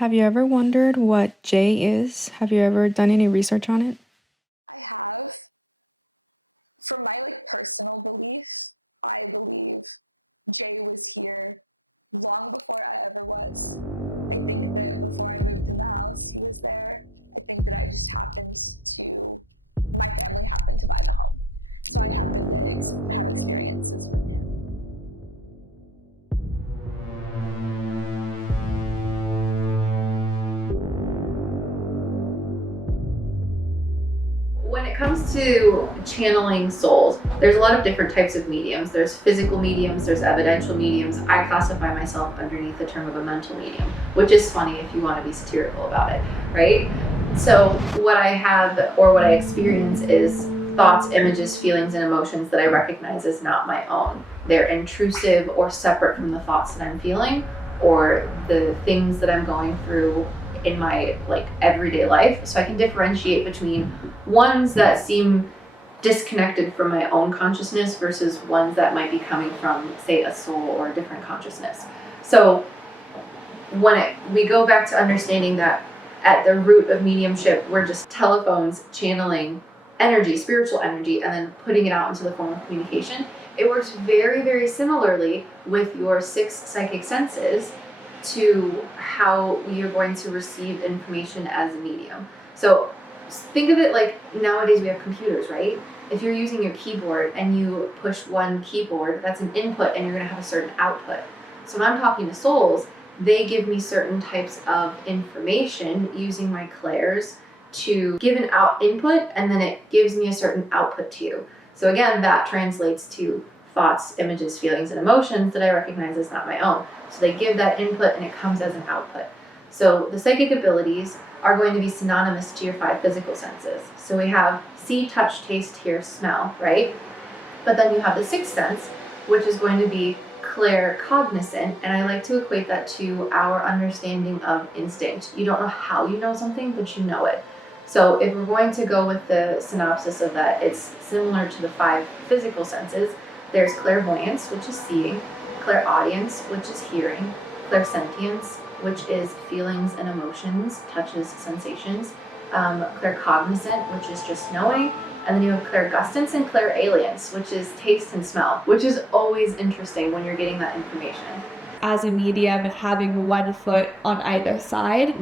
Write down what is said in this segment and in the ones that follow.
Have you ever wondered what J is? Have you ever done any research on it? I have. For my personal belief, I believe Jay was here long before I ever was. I think that before I moved in the house, he was there. I think that my family happened to buy the home. So I happened to have experiences with him. When it comes to channeling souls, there's a lot of different types of mediums. There's physical mediums, there's evidential mediums. I classify myself underneath the term of a mental medium, which is funny if you want to be satirical about it, right? So what I have or what I experience is thoughts, images, feelings, and emotions that I recognize as not my own. They're intrusive or separate from the thoughts that I'm feeling or the things that I'm going through in my everyday life. So I can differentiate between ones that seem disconnected from my own consciousness versus ones that might be coming from, say, a soul or a different consciousness. So we go back to understanding that at the root of mediumship, we're just telephones channeling energy, spiritual energy, and then putting it out into the form of communication. It works very, very similarly with your 6 psychic senses to how you're going to receive information as a medium. So think of it like nowadays we have computers, right? If you're using your keyboard and you push one keyboard, that's an input and you're going to have a certain output. So when I'm talking to souls, they give me certain types of information using my clairs to give an input, and then it gives me a certain output to you. So again, that translates to thoughts, images, feelings, and emotions that I recognize as not my own. So they give that input and it comes as an output. So the psychic abilities are going to be synonymous to your 5 physical senses. So we have see, touch, taste, hear, smell, right? But then you have the 6th sense, which is going to be claircognizant, and I like to equate that to our understanding of instinct. You don't know how you know something, but you know it. So if we're going to go with the synopsis of that, it's similar to the 5 physical senses. There's clairvoyance, which is seeing, clairaudience, which is hearing, clairsentience, which is feelings and emotions, touches, sensations, claircognizant, which is just knowing, and then you have clairgustance and clairalience, which is taste and smell, which is always interesting when you're getting that information. As a medium, having one foot on either side,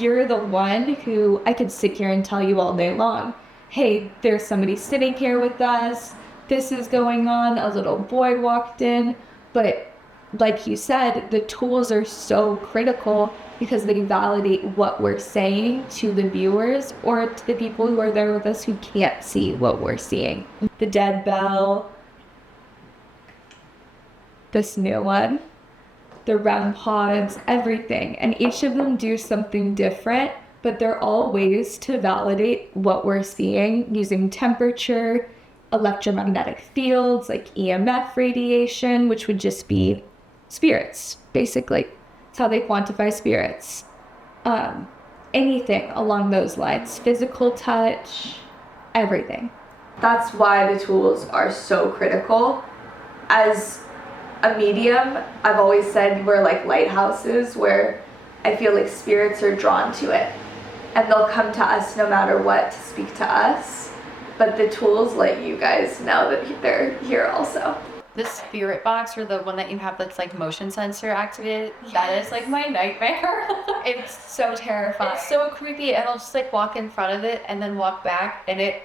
you're the one who I could sit here and tell you all day long, hey, there's somebody sitting here with us, this is going on, a little boy walked in. But like you said, the tools are so critical because they validate what we're saying to the viewers or to the people who are there with us who can't see what we're seeing. The dead bell, this new one, the REM pods, everything. And each of them do something different, but they're all ways to validate what we're seeing using temperature, electromagnetic fields like EMF radiation, which would just be spirits, basically. It's how they quantify spirits. Anything along those lines, physical touch, everything. That's why the tools are so critical. As a medium, I've always said we're like lighthouses where I feel like spirits are drawn to it. And they'll come to us no matter what to speak to us. But the tools let you guys know that they're here also. The spirit box, or the one that you have that's motion sensor activated, that is my nightmare. It's so terrifying. It's so creepy, and I'll just walk in front of it and then walk back, and it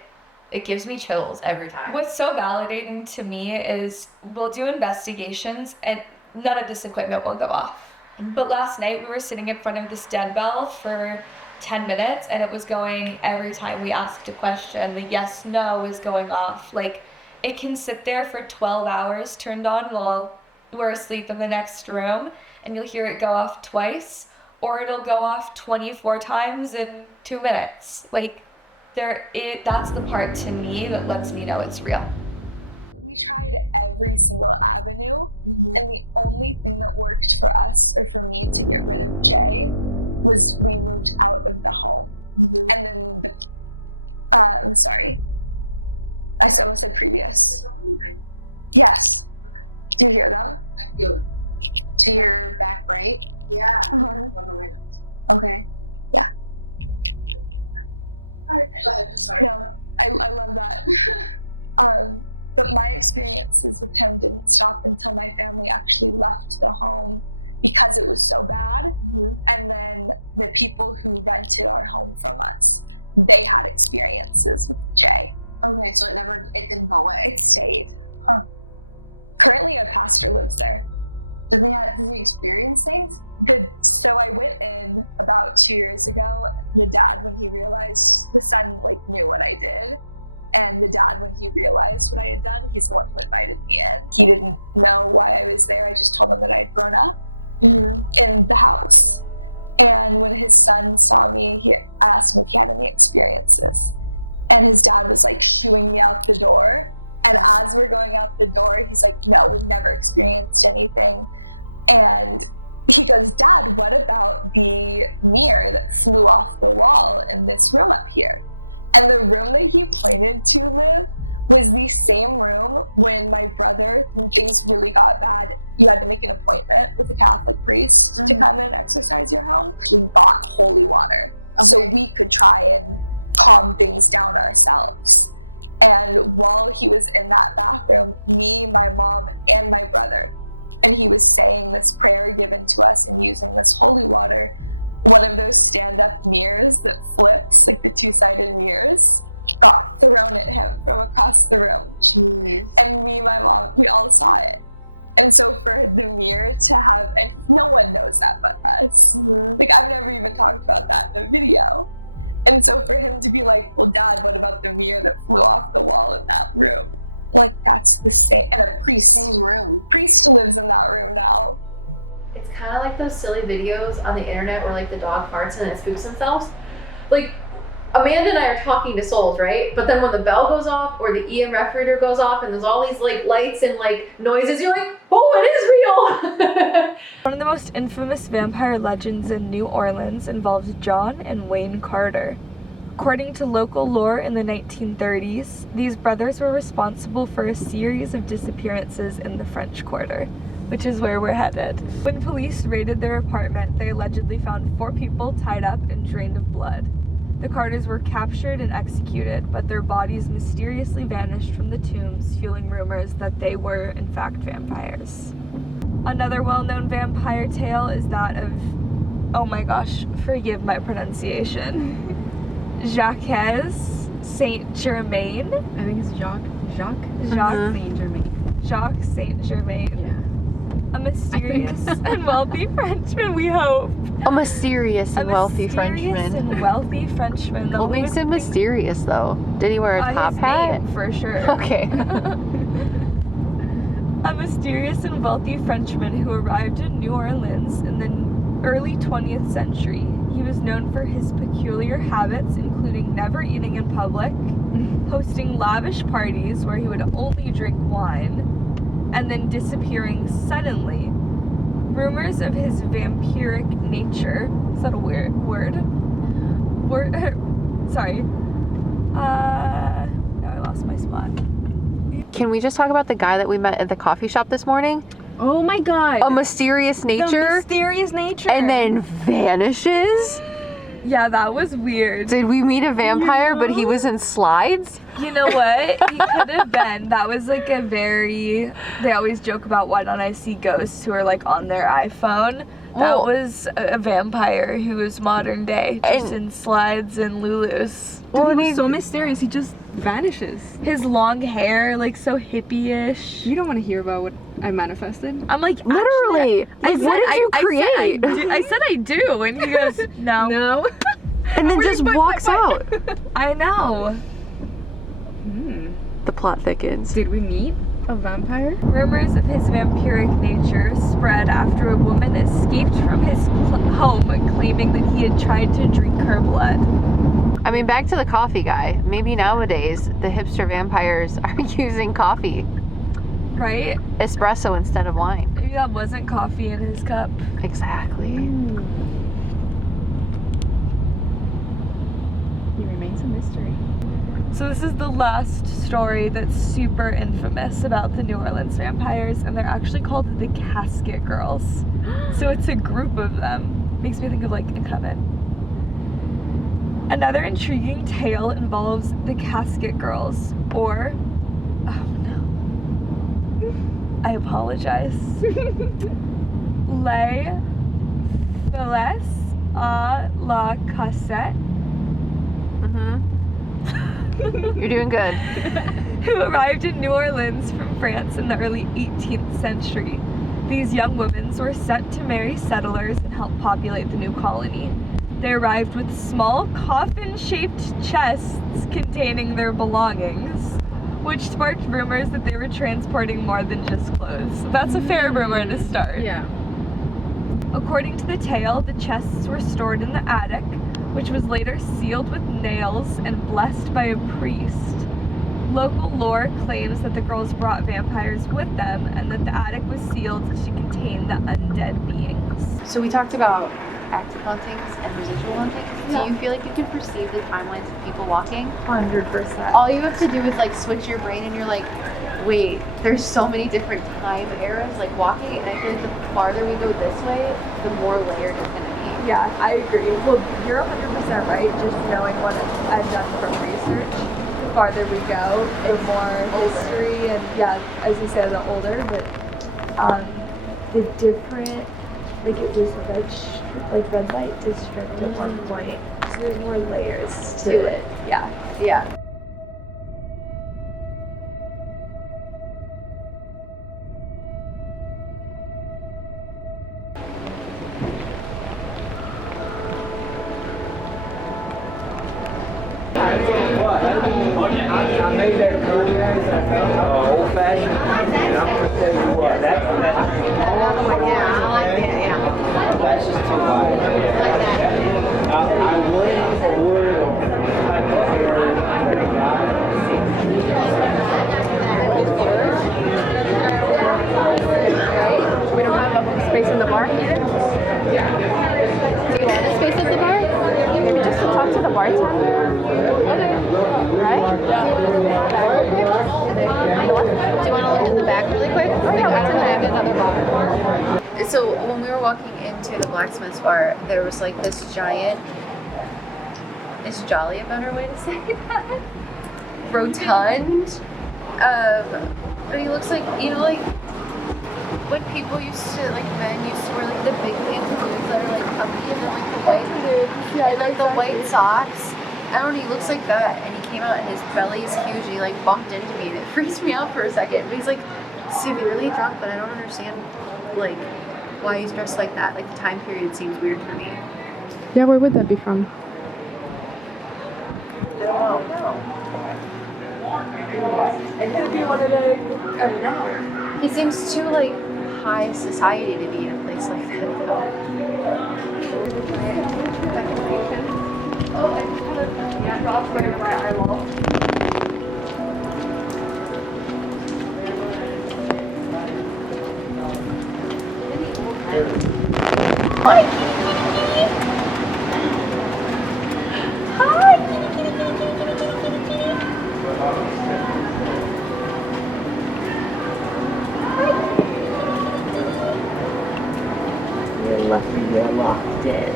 gives me chills every time. What's so validating to me is we'll do investigations and none of this equipment will go off. Mm-hmm. But last night we were sitting in front of this dead bell for 10 minutes and it was going every time we asked a question. The yes, no is going off. It can sit there for 12 hours turned on while we're asleep in the next room and you'll hear it go off twice, or it'll go off 24 times in 2 minutes. That's the part to me that lets me know it's real. We tried every single avenue, and the only thing that worked for us or for me to get rid of Jay was we moved out of the home. And then I'm sorry. I almost said previous. Yes. Do you hear them? I feel it. To your back right? Yeah. Okay. Go ahead, sorry. No, I love that. But my experiences with him didn't stop until my family actually left the home because it was so bad. And then the people who rented our home from us, they had experiences with Jay. Okay, so it didn't go away. It stayed. Currently, a pastor lives there. Does he experience things? So I went in about 2 years ago. The dad, when he realized, the son like knew what I did. And the dad, when he realized what I had done, he's the one who invited me in. He didn't know why I was there. I just told him that I had grown up in the house. And when his son saw me, I asked him if he had any experiences. And his dad was like shooing me out the door. And as we're going out the door, he's like, no, we've never experienced anything. And he goes, Dad, what about the mirror that flew off the wall in this room up here? And the room that he pointed to, Liv, was the same room when my brother, when things really got bad, you had to make an appointment with a Catholic priest to come and exorcise your home. We got holy water so we could try and calm things down ourselves. And while he was in that bathroom, me, my mom, and my brother, and he was saying this prayer given to us and using this holy water, one of those stand-up mirrors that flips, like the two-sided mirrors, got thrown at him from across the room. Jeez. And me, my mom, we all saw it. And so for the mirror to have, and no one knows that but us. Like, I've never even talked about that in a video. And so for him to be like, well, Dad, what about the mirror that flew off the wall in that room? Like, that's the same. And a priest lives in that room now. It's kind of like those silly videos on the internet where like the dog farts and it spooks themselves. Like, Amanda and I are talking to souls, right? But then when the bell goes off or the EMF reader goes off and there's all these like lights and like noises, you're like, oh, it is real. One of the most infamous vampire legends in New Orleans involves John and Wayne Carter. According to local lore in the 1930s, these brothers were responsible for a series of disappearances in the French Quarter, which is where we're headed. When police raided their apartment, they allegedly found 4 people tied up and drained of blood. The Carters were captured and executed, but their bodies mysteriously vanished from the tombs, fueling rumors that they were, in fact, vampires. Another well-known vampire tale is that of, oh my gosh, forgive my pronunciation, Jacques Saint Germain. I think it's Jacques Saint Germain. Jacques Saint Germain. Yeah. A mysterious and wealthy Frenchman, we hope. A mysterious and wealthy Frenchman. What makes him mysterious, though? Did he wear a top his hat? name, for sure. Okay. A mysterious and wealthy Frenchman who arrived in New Orleans in the early 20th century. He was known for his peculiar habits, including never eating in public, hosting lavish parties where he would only drink wine, and then disappearing suddenly. Rumors of his vampiric nature, is that a weird word? Sorry. Now I lost my spot. Can we just talk about the guy that we met at the coffee shop this morning? Oh my god. A mysterious nature. The mysterious nature. And then vanishes? Yeah, that was weird. Did we meet a vampire, but he was in slides? You know what? He could have been. That was like a very... They always joke about why don't I see ghosts who are like on their iPhone. That was a vampire who was modern day, just in slides and Lulus. Dude, he was so mysterious. He just vanishes. His long hair, like so hippie-ish. You don't want to hear about what I manifested? I'm like, literally. Actually, Like, what did you create? I said I do, and he goes, no. No. And then just walks out. I know. The plot thickens. Did we meet a vampire? Rumors of his vampiric nature spread after a woman escaped from his home, claiming that he had tried to drink her blood. I mean, back to the coffee guy. Maybe nowadays the hipster vampires are using coffee. Right? Espresso instead of wine. Maybe that wasn't coffee in his cup. Exactly. He remains a mystery. So this is the last story that's super infamous about the New Orleans vampires, and they're actually called the Casket Girls. So it's a group of them. Makes me think of like a coven. Another intriguing tale involves the Casket Girls, or, oh no, I apologize. Les Filles à la Cassette. You're doing good. Who arrived in New Orleans from France in the early 18th century. These young women were sent to marry settlers and help populate the new colony. They arrived with small coffin-shaped chests containing their belongings, which sparked rumors that they were transporting more than just clothes. That's a fair rumor to start. Yeah. According to the tale, the chests were stored in the attic, which was later sealed with nails and blessed by a priest. Local lore claims that the girls brought vampires with them and that the attic was sealed to contain the undead beings. So we talked about active hauntings and residual hauntings. Yeah. Do you feel like you can perceive the timelines of people walking? 100%. All you have to do is like switch your brain and you're like, wait, there's so many different time eras like walking, and I feel like the farther we go this way, the more layered it's gonna be. Yeah, I agree. Well, you're 100% right. Just knowing what I've done from research, the farther we go, the more history, and yeah, as you said, the older, but the different, like it was red light district at one point. So there's more layers to it. Yeah. Yeah. We don't have a space in the bar either? Do you want a space at the bar? Maybe just to talk to the bartender? Okay. Right? Do you want to look in the back real quick? Do you want to look in the back really quick? I don't have another bar. So when we were walking into the blacksmith's bar, there was like this giant, is jolly a better way to say that? Rotund. But he looks like, you know, like when people used to, like men used to wear like the big pantaloons that are like comfy and then like the white, and like the white socks. I don't know, he looks like that, and he came out and his belly is huge, and he like bumped into me and it freaked me out for a second. But he's like severely drunk, but I don't understand like why he's dressed like that. Like the time period seems weird for me. Yeah, where would that be from? I don't know. It could be one of the, I don't know. He seems too like high society to be in a place like that though. Hi, kitty, kitty, kitty. Hi, kitty, kitty, kitty, kitty, kitty, kitty, kitty, kitty. You're locked in.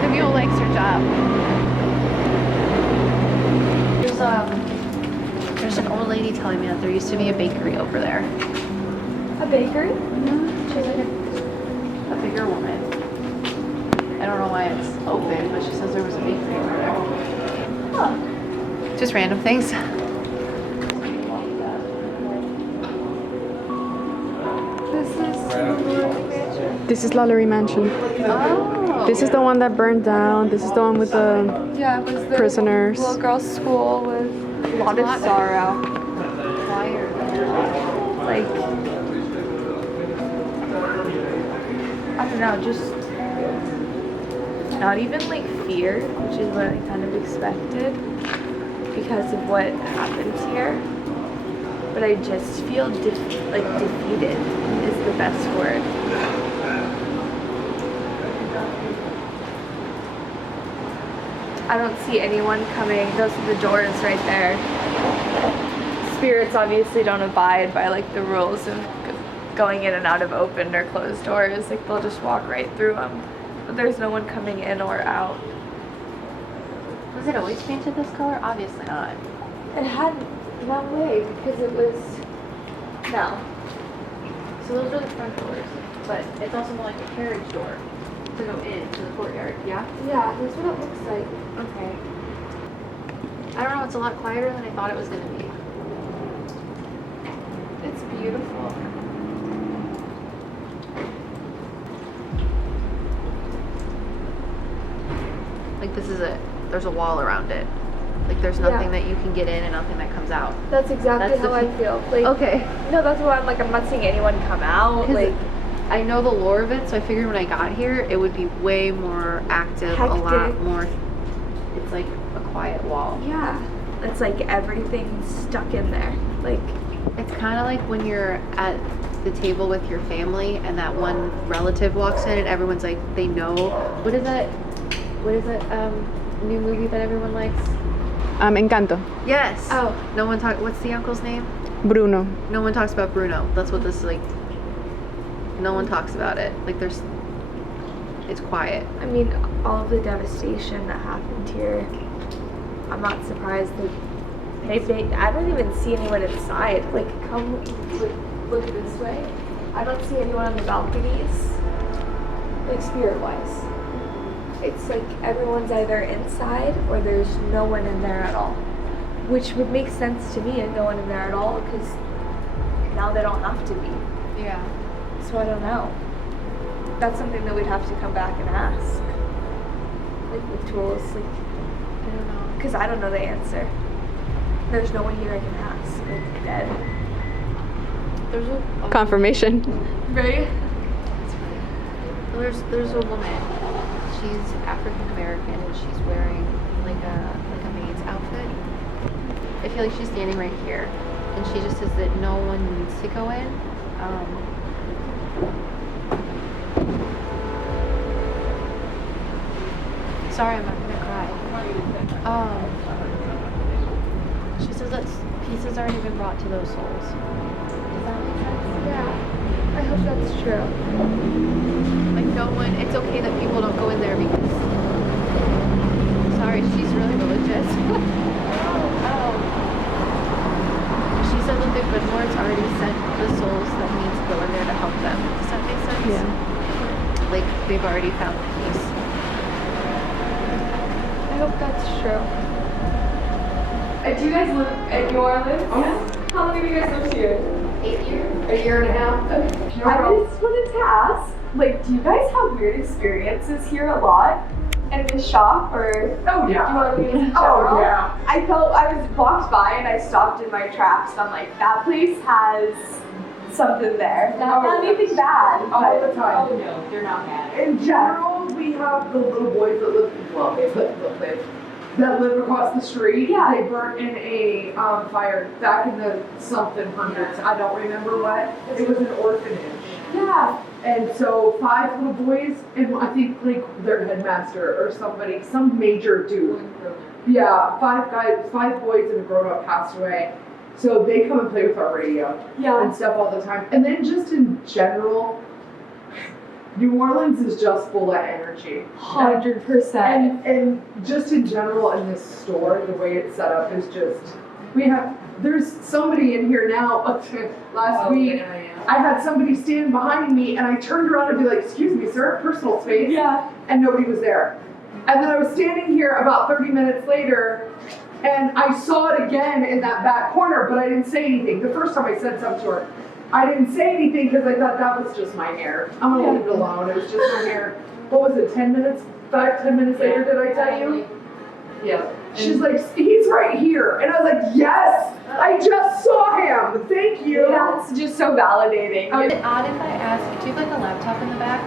Camille likes her job. There's an old lady telling me that there used to be a bakery over there. A bakery? She's like a bigger woman. I don't know why it's open, but she says there was a bakery over there. Huh. Just random things. This is Lalaurie Mansion. Oh. This is the one that burned down. This is the one with the Yeah, it was the prisoners. little girl's school with a lot of sorrow. Like, I don't know, just not even like fear, which is what I kind of expected because of what happens here. But I just feel defeated is the best word. I don't see anyone coming. Those are the doors right there. Spirits obviously don't abide by like the rules of going in and out of open or closed doors. Like they'll just walk right through them. But there's no one coming in or out. Was it always painted this color? Obviously not. It had no way because it was no. So those are the front doors, but it's also more like a carriage door to go into the courtyard. Yeah. Yeah, that's what it looks like. Okay. I don't know. It's a lot quieter than I thought it was gonna be. It's beautiful. Like this is it. There's a wall around it. Like there's nothing that you can get in and nothing that comes out. That's exactly That's how I feel. Like Okay. no, that's why I'm not seeing anyone come out. 'Cause Like I know the lore of it, so I figured when I got here, it would be way more active, a lot Hectic. more. It's like a quiet wall. yeah, it's like everything's stuck in there. Like It's kind of like when you're at the table with your family and that one relative walks in and everyone's like, they know. What is that? What is that new movie that everyone likes? Encanto. Yes. Oh. No one talk. What's the uncle's name? Bruno. No one talks about Bruno. That's what this is like. No one talks about it. Like there's. It's quiet. I mean, all of the devastation that happened here. I'm not surprised that I don't even see anyone inside. Like come look this way. I don't see anyone on the balconies. Like spirit wise. It's like everyone's either inside or there's no one in there at all. Which would make sense to me, and no one in there at all, because now they don't have to be. Yeah. So I don't know. That's something that we'd have to come back and ask. Like with tools, like, I don't know. because I don't know the answer. There's no one here I can ask. Like dead. There's a Confirmation. Really? There's a woman. She's African American and she's wearing like a maid's outfit. I feel like she's standing right here, and she just says that no one needs to go in. Sorry, I'm not gonna cry. She says that pieces aren't even brought to those souls. Does that make sense? Yeah. I hope that's true. Like no one, it's okay that people don't go in there because, sorry, she's really religious. She said that the good Lord's already sent the souls that need to go in there to help them. Does that make sense? Yeah. Like they've already found peace. I hope that's true. Do you guys live in New Orleans? Oh. How long have you guys lived here? 8 years? A year and a half. Okay. I just wanted to ask, like, do you guys have weird experiences here a lot in this shop, or Oh do you yeah. want to be in general? Oh yeah. I walked by and I stopped in my tracks and I'm like, that place has something there. Not Oh. anything bad, All but the time. Oh no, you're not mad. In general, we have the little boys that live, that live across the street. Yeah. They burnt in a fire back in the something hundreds. I don't remember what. It was an orphanage. yeah. And so 5 little boys, and I think like their headmaster or somebody, some major dude. Yeah, 5 boys and a grown up passed away. So they come and play with our radio Yeah. and stuff all the time. And then just in general, New Orleans is just full of energy. 100%. And just in general in this store, the way it's set up is just, there's somebody in here now, last week, I had somebody stand behind me and I turned around and be like, excuse me, sir, personal space. Yeah. And nobody was there. And then I was standing here about 30 minutes later and I saw it again in that back corner, but I didn't say anything. The first time I said something to her, I didn't say anything because I thought that was just my hair. I'm gonna leave it alone, it was just my hair. What was it, 10 minutes? 10 minutes later, did I tell you? Yeah. She's like, he's right here. And I was like, yes, I just saw him. Thank you. Yeah, it's just so validating. Is it odd if I ask, do you have like a laptop in the back?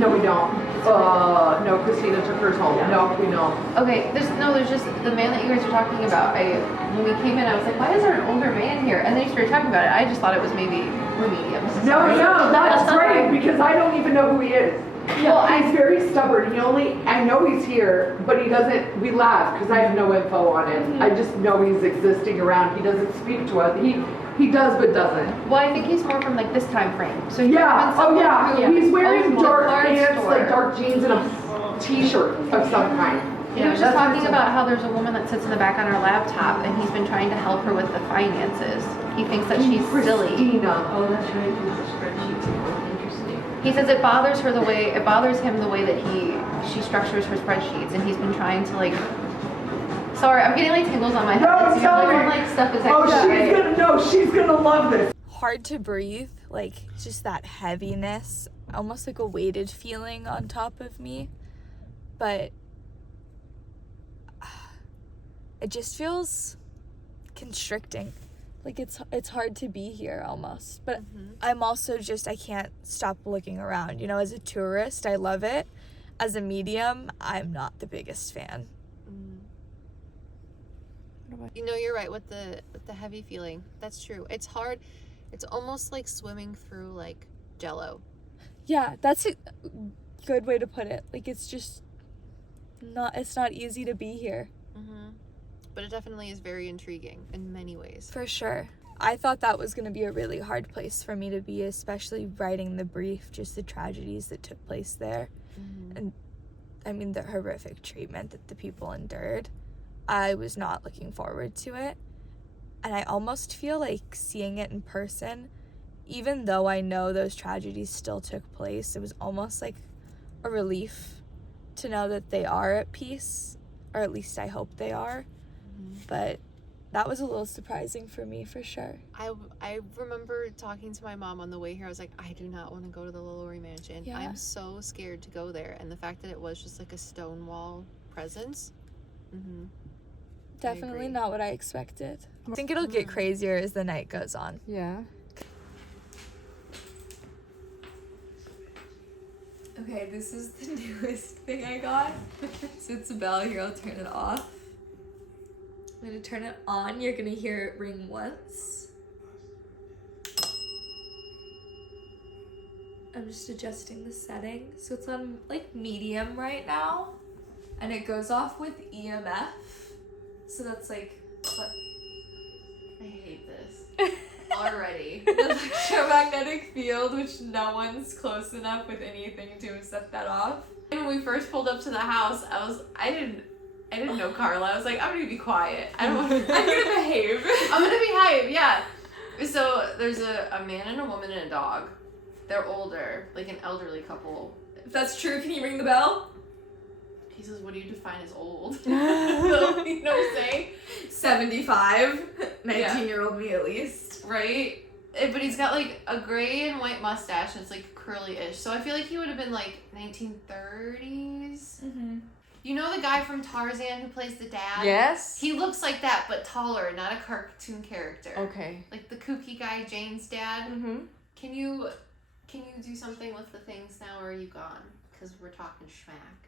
No, we don't. No, Christina took hers home. No, we don't. Okay, there's just the man that you guys are talking about. When we came in, I was like, why is there an older man here? And then you started talking about it. I just thought it was maybe the mediums. No, that's great because I don't even know who he is. Yeah, he's very stubborn. I know he's here, but he doesn't, we laugh because I have no info on him. I just know he's existing around. He doesn't speak to us. He does, but doesn't. Well, I think he's more from like this time frame. So Yeah, oh yeah. He's wearing dark pants, store. like dark jeans and a t-shirt of some kind. He was just talking about how there's a woman that sits in the back on her laptop and he's been trying to help her with the finances. He thinks that she's silly. Christina. Oh, that's right. These are spreadsheets are really interesting. He says it bothers him the way that she structures her spreadsheets, and he's been trying to like. Sorry, I'm getting like tingles on my head. No, It's usually when like stuff is extra. She's gonna love this. Hard to breathe, like just that heaviness, almost like a weighted feeling on top of me. But it just feels constricting. Like it's hard to be here almost. But I'm also I can't stop looking around. You know, as a tourist, I love it. As a medium, I'm not the biggest fan. You know, you're right with the heavy feeling. That's true. It's hard. It's almost like swimming through like Jello. Yeah, that's a good way to put it. Like it's not easy to be here. But it definitely is very intriguing in many ways. For sure. I thought that was going to be a really hard place for me to be, especially writing the brief, just the tragedies that took place there. And I mean, the horrific treatment that the people endured. I was not looking forward to it. And I almost feel like seeing it in person, even though I know those tragedies still took place, it was almost like a relief to know that they are at peace, or at least I hope they are. But that was a little surprising for me, for sure. I remember talking to my mom on the way here. I was like, I do not want to go to the LaLaurie Mansion. Yeah. I'm so scared to go there. And the fact that it was just like a stone wall presence. Definitely not what I expected. I think it'll get crazier as the night goes on. Yeah. Okay, this is the newest thing I got. So it's a bell. Here, I'll turn it off. I'm gonna turn it on. You're gonna hear it ring once. I'm just adjusting the setting. So it's on like medium right now. And it goes off with EMF. So that's like what? I hate this already. The electromagnetic field, which no one's close enough with anything to set that off. When we first pulled up to the house, I didn't know Carla. I was like, I'm gonna be quiet. I'm gonna behave. I'm gonna behave, yeah. So there's a man and a woman and a dog. They're older, like an elderly couple. If that's true, can you ring the bell? He says, what do you define as old? You know what I'm saying? 75. 19-year-old me at least. Right? But he's got like a gray and white mustache and it's like curly-ish. So I feel like he would have been like 1930s. You know the guy from Tarzan who plays the dad? Yes. He looks like that, but taller, not a cartoon character. Okay. Like the kooky guy, Jane's dad. Can you do something with the things now, or are you gone? Because we're talking schmack.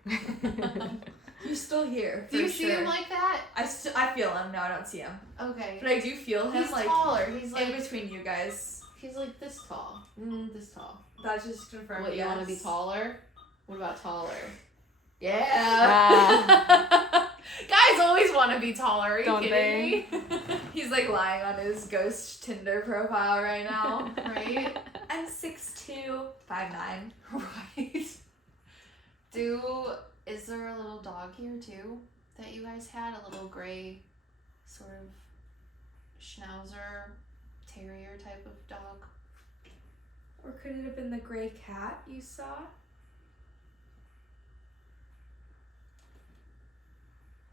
You're still here. Do you see him like that? I feel him. No, I don't see him. Okay. But I do feel him. He's like taller. He's like in between you guys. He's like this tall. This tall. That just confirmed. What, you want to be taller? What about taller? Yeah. Guys always want to be taller. Are you Don't kidding me? He's like lying on his ghost Tinder profile right now. Right? I'm 6'2", 5'9". Right. Is there a little dog here too that you guys had? A little gray sort of schnauzer terrier type of dog? Or could it have been the gray cat you saw?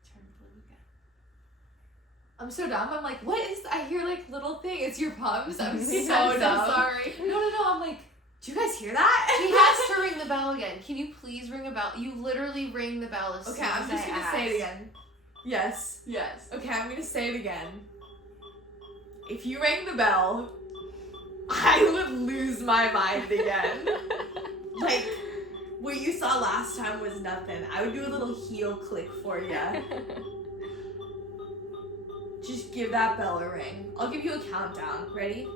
Turn blue again. I'm so dumb. I'm like, what is? I hear like little thing. It's your pumps. I'm so I'm so dumb. sorry. No. I'm like, do you guys hear that? He has to ring the bell again. Can you please ring a bell? You literally ring the bell as soon Okay, as I'm just I gonna ask. say it again. Yes. Yes. Okay, I'm gonna say it again. If you rang the bell, I would lose my mind again. Like, what you saw last time was nothing. I would do a little heel click for you. Just give that bell a ring. I'll give you a countdown. Ready?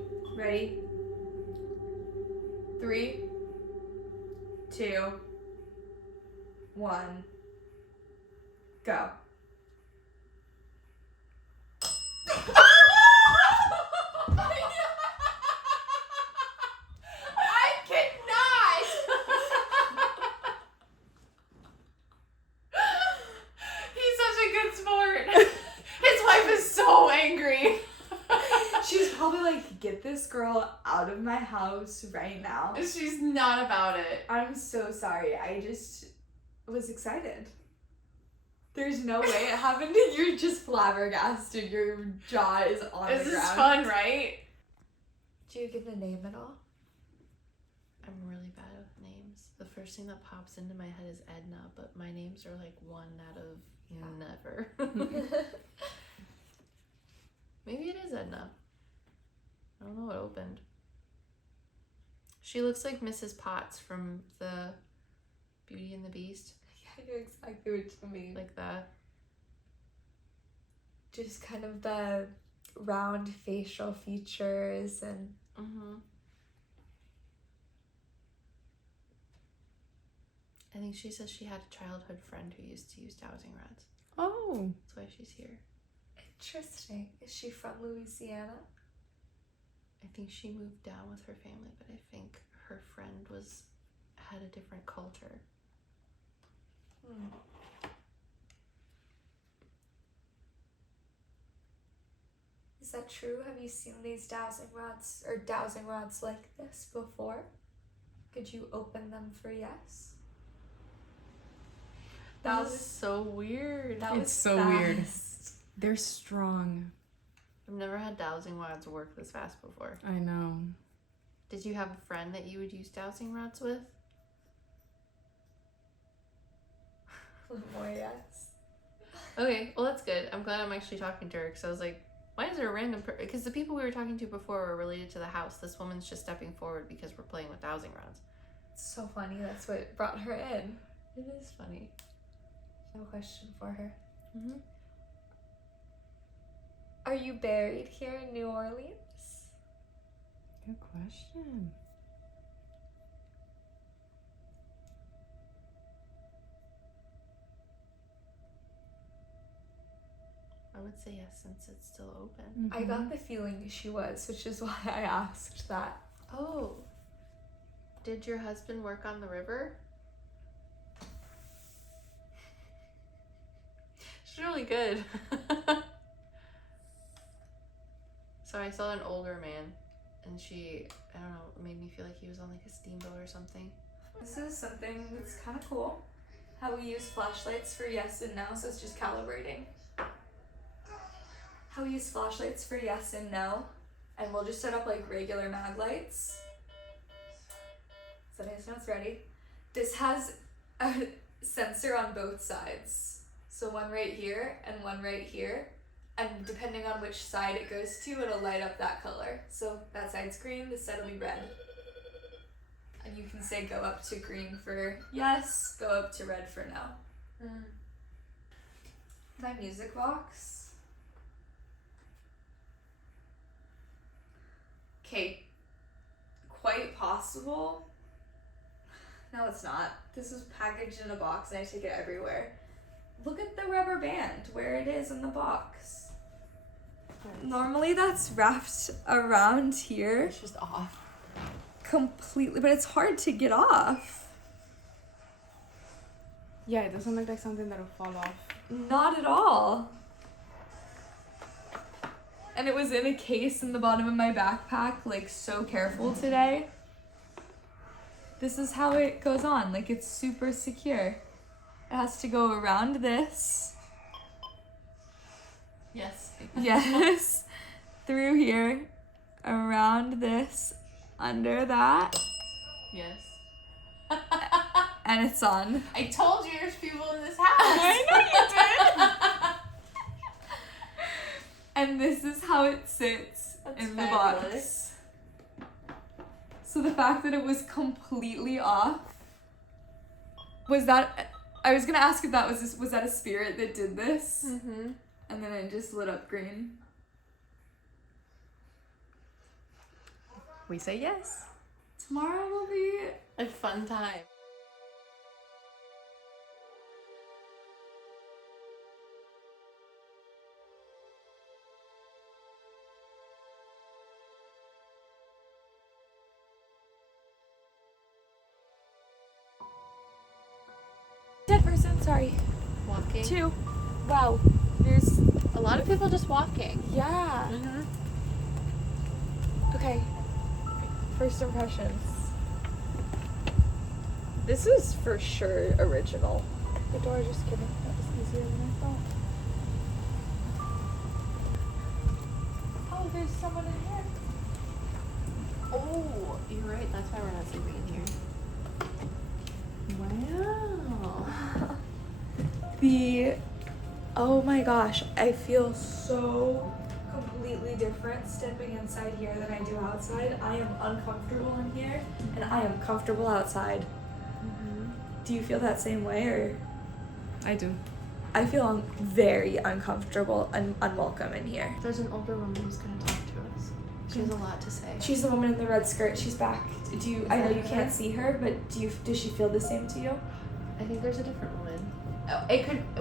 3, 2, 1, go. I cannot! He's such a good sport. His wife is so angry. She's probably like, get this girl out of my house right now. She's not about it. I'm so sorry. I just was excited. There's no way it happened. You're just flabbergasted. Your jaw is on the ground. This is fun, right? Do you get the name at all? I'm really bad with names. The first thing that pops into my head is Edna, but my names are like 1 out of never. Maybe it is Edna. I don't know what opened. She looks like Mrs. Potts from the Beauty and the Beast. I know exactly what you mean. Like that. Just kind of the round facial features and I think she says she had a childhood friend who used to use dowsing rods. Oh. That's why she's here. interesting. Is she from Louisiana? I think she moved down with her family, but I think her friend had a different culture. Is that true? Have you seen these dowsing rods like this before? Could you open them for yes? That was so weird. That was It's so fast. weird. They're strong. I've never had dowsing rods work this fast before. I know. Did you have a friend that you would use dowsing rods with? More yes. Okay, well that's good. I'm glad I'm actually talking to her because I was like, why is there a random because the people we were talking to before were related to the house. This woman's just stepping forward because we're playing with dowsing rods. It's so funny. That's what brought her in. It is funny. I have a question for her. Mm-hmm. Are you buried here in New Orleans? Good question. I would say yes since it's still open. I got the feeling she was, which is why I asked that. Oh. Did your husband work on the river? She's really good. So I saw an older man and I don't know, it made me feel like he was on like a steamboat or something. This is something that's kind of cool. How we use flashlights for yes and no, so it's just calibrating. How we use flashlights for yes and no, and we'll just set up like regular mag lights. So nice, now it's ready. This has a sensor on both sides. So one right here and one right here. And depending on which side it goes to, it'll light up that color. So that side's green, this side will be red. And you can say go up to green for yes, go up to red for no. My music box. Okay, quite possible. No, it's not. This is packaged in a box and I take it everywhere. Look at the rubber band, where it is in the box. Normally that's wrapped around here. It's just off. Completely, but it's hard to get off. Yeah, it doesn't look like something that'll fall off. Not at all. And it was in a case in the bottom of my backpack, like so careful today. This is how it goes on, like it's super secure. It has to go around this. Yes. Yes. Through here. Around this. Under that. Yes. And it's on. I told you there's people in this house. I know you did. And this is how it sits in the box. So the fact that it was completely off, I was gonna ask if that was that a spirit that did this? Mm-hmm. And then it just lit up green. We say yes. Tomorrow will be A fun time. Sorry. Walking. 2. Wow. There's, A lot of people just walking. yeah. Okay. First impressions. This is for sure original. The door, just kidding. That was easier than I thought. Oh, there's someone in here. Oh, you're right. That's why we're not sleeping in here. Wow. Oh my gosh, I feel so completely different stepping inside here than I do outside. I am uncomfortable in here, and I am comfortable outside. Do you feel that same way, or? I do. I feel very uncomfortable and unwelcome in here. There's an older woman who's gonna talk to us. She has a lot to say. She's the woman in the red skirt. She's back. I know you can't see her, but does she feel the same to you? I think there's a different woman.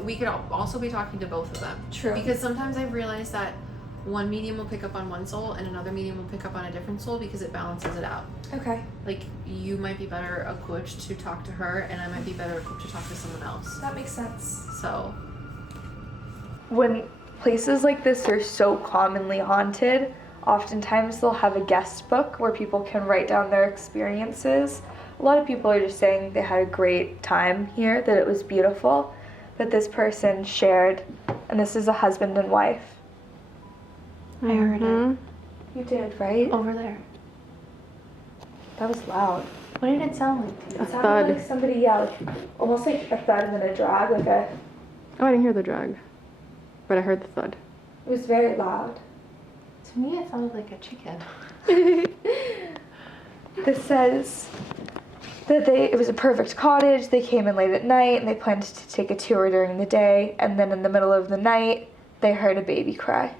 We could also be talking to both of them. True. Because sometimes I've realized that one medium will pick up on one soul and another medium will pick up on a different soul because it balances it out. Okay. Like, you might be better equipped to talk to her and I might be better equipped to talk to someone else. That makes sense. So, When places like this are so commonly haunted, oftentimes they'll have a guest book where people can write down their experiences. A lot of people are just saying they had a great time here, that it was beautiful. But this person shared, and this is a husband and wife. I heard it. You did, right? Over there. That was loud. What did it sound like to you? It sounded like somebody, almost like a thud and then a drag, Oh, I didn't hear the drag, but I heard the thud. it was very loud. To me, it sounded like a chicken. This says that it was a perfect cottage. They came in late at night and they planned to take a tour during the day, and then in the middle of the night they heard a baby cry.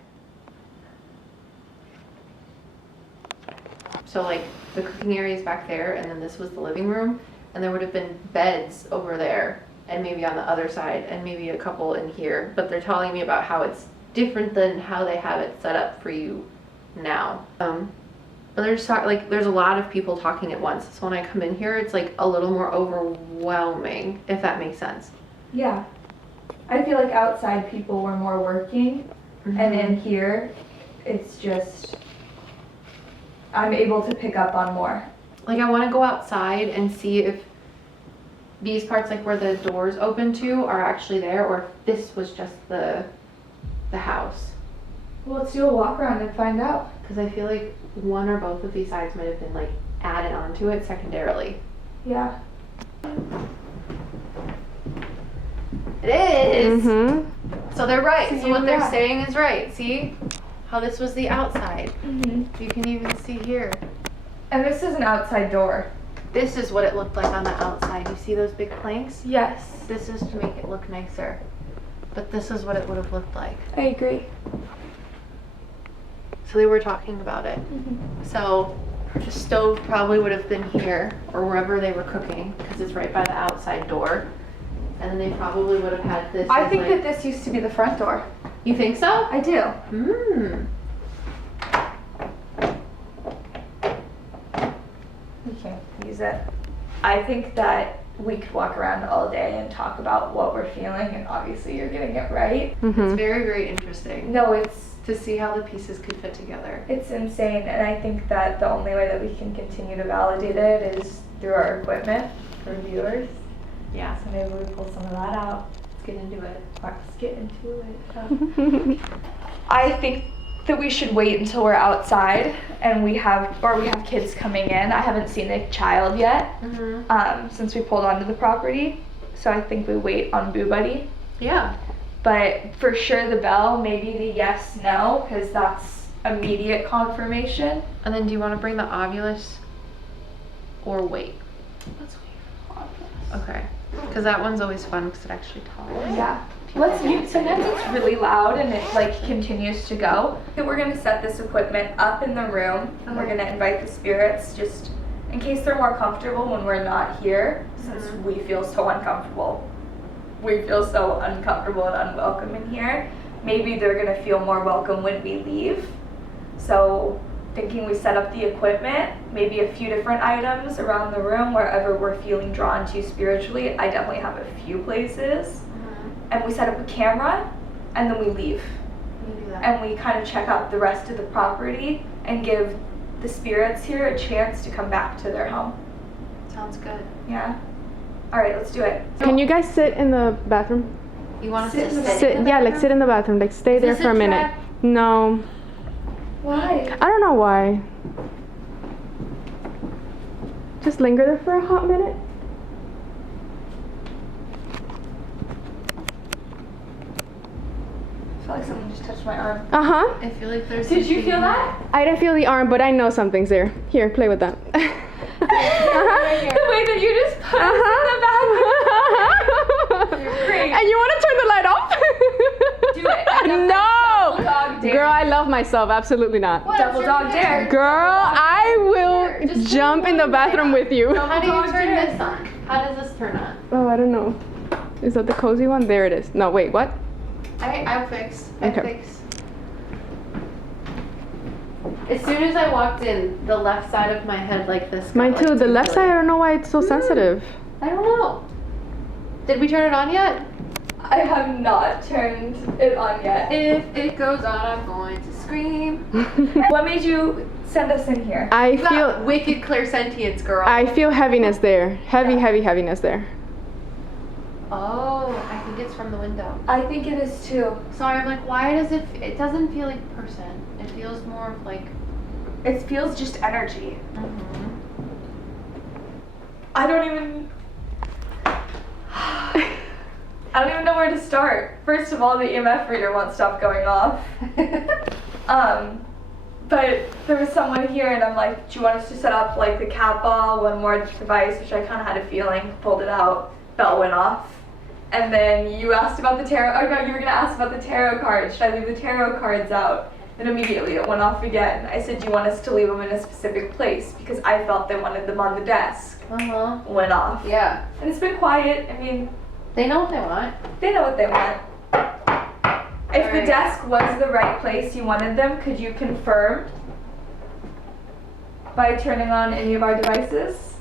So like the cooking area is back there, and then this was the living room, and there would have been beds over there, and maybe on the other side, and maybe a couple in here. But they're telling me about how it's different than how they have it set up for you now. But they're just like, there's a lot of people talking at once. So when I come in here, it's like a little more overwhelming, if that makes sense. Yeah. I feel like outside people were more working, and in here it's just, I'm able to pick up on more. Like, I want to go outside and see if these parts, like where the doors open to, are actually there, or if this was just the house. Well, let's do a walk around and find out. Because I feel like one or both of these sides might have been like added onto it secondarily. Yeah. It is! Mm-hmm. So they're right. So what they're Yeah. saying is right. See? How this was the outside. Mm-hmm. You can even see here. And this is an outside door. This is what it looked like on the outside. You see those big planks? Yes. This is to make it look nicer. But this is what it would have looked like. I agree. So they were talking about it. So the stove probably would have been here or wherever they were cooking, because it's right by the outside door. And then they probably would have had this. I as, think like, that this used to be the front door. You think so? I do. We can't use it. I think that we could walk around all day and talk about what we're feeling, and obviously you're getting it right. It's very, very interesting No, it's to see how the pieces could fit together. insane, and I think that the only way that we can continue to validate it is through our equipment for viewers. Yeah. So maybe we pull some of that out. Let's get into it. Let's get into it. I think that we should wait until we're outside and we have kids coming in. I haven't seen a child yet since we pulled onto the property, so I think we wait on Boo Buddy. Yeah. But for sure the bell, maybe the yes, no, because that's immediate confirmation. And then do you want to bring the ovulus or wait? Let's wait. Okay. Because that one's always fun because it actually talks. Yeah. Sometimes it's really loud and it like continues to go. We're gonna set this equipment up in the room and we're gonna invite the spirits just in case they're more comfortable when we're not here, since we feel so uncomfortable. We feel so uncomfortable and unwelcome in here. Maybe they're gonna feel more welcome when we leave. So thinking we set up the equipment, maybe a few different items around the room wherever we're feeling drawn to spiritually. I definitely have a few places. And we set up a camera, and then we leave. You do that. And we kind of check out the rest of the property and give the spirits here a chance to come back to their home. Sounds good. Yeah? All right, let's do it. Can you guys sit in the bathroom? You want us Sit to in the sit? Sit, yeah, like sit in the bathroom, like stay there this for a a minute. trap? No, Why? I don't know why. Just linger there for a hot minute. I feel like someone just touched my arm. Uh-huh. I feel like there's. Did you something- feel that? I didn't feel the arm, but I know something's there. Here, play with that. The way that you just put us in the bathroom. Great. And you want to turn the light off? Do it. I love No! double dog dare. Girl, I love myself. Absolutely not. Double dog dare. Girl, I will Just jump in the bathroom with you. So how do you Dog turn dare. this on? How does this turn on? Oh, I don't know. Is that the cozy one? There it is. No, wait, what? I'll fix. Okay. Fix. As soon as I walked in, the left side of my head like this. got, Mine like, too. The left tingly. side, I don't know why it's so sensitive. I don't know. Did we turn it on yet? I have not turned it on yet. If it goes on, I'm going to scream. What made you send us in here? I You got feel wicked clairsentience, girl. I feel heaviness there. Heavy heaviness there. Oh, I think it's from the window. I think it is too. Sorry, I'm like, why does it? It doesn't feel like a person. It feels more of like. It feels just energy. Mm-hmm. I don't even know where to start. First of all, the EMF reader won't stop going off. But there was someone here and I'm like, do you want us to set up like the cat ball, one more device, which I kind of had a feeling, pulled it out, bell went off. And then you asked about the tarot, oh no, you were gonna ask about the tarot cards. Should I leave the tarot cards out? Then immediately it went off again. I said, do you want us to leave them in a specific place? Because I felt they wanted them on the desk. Uh-huh. Went off. Yeah. And it's been quiet. I mean, They know what they want. they know what they want. If the Alright. desk was the right place you wanted them, could you confirm by turning on any of our devices?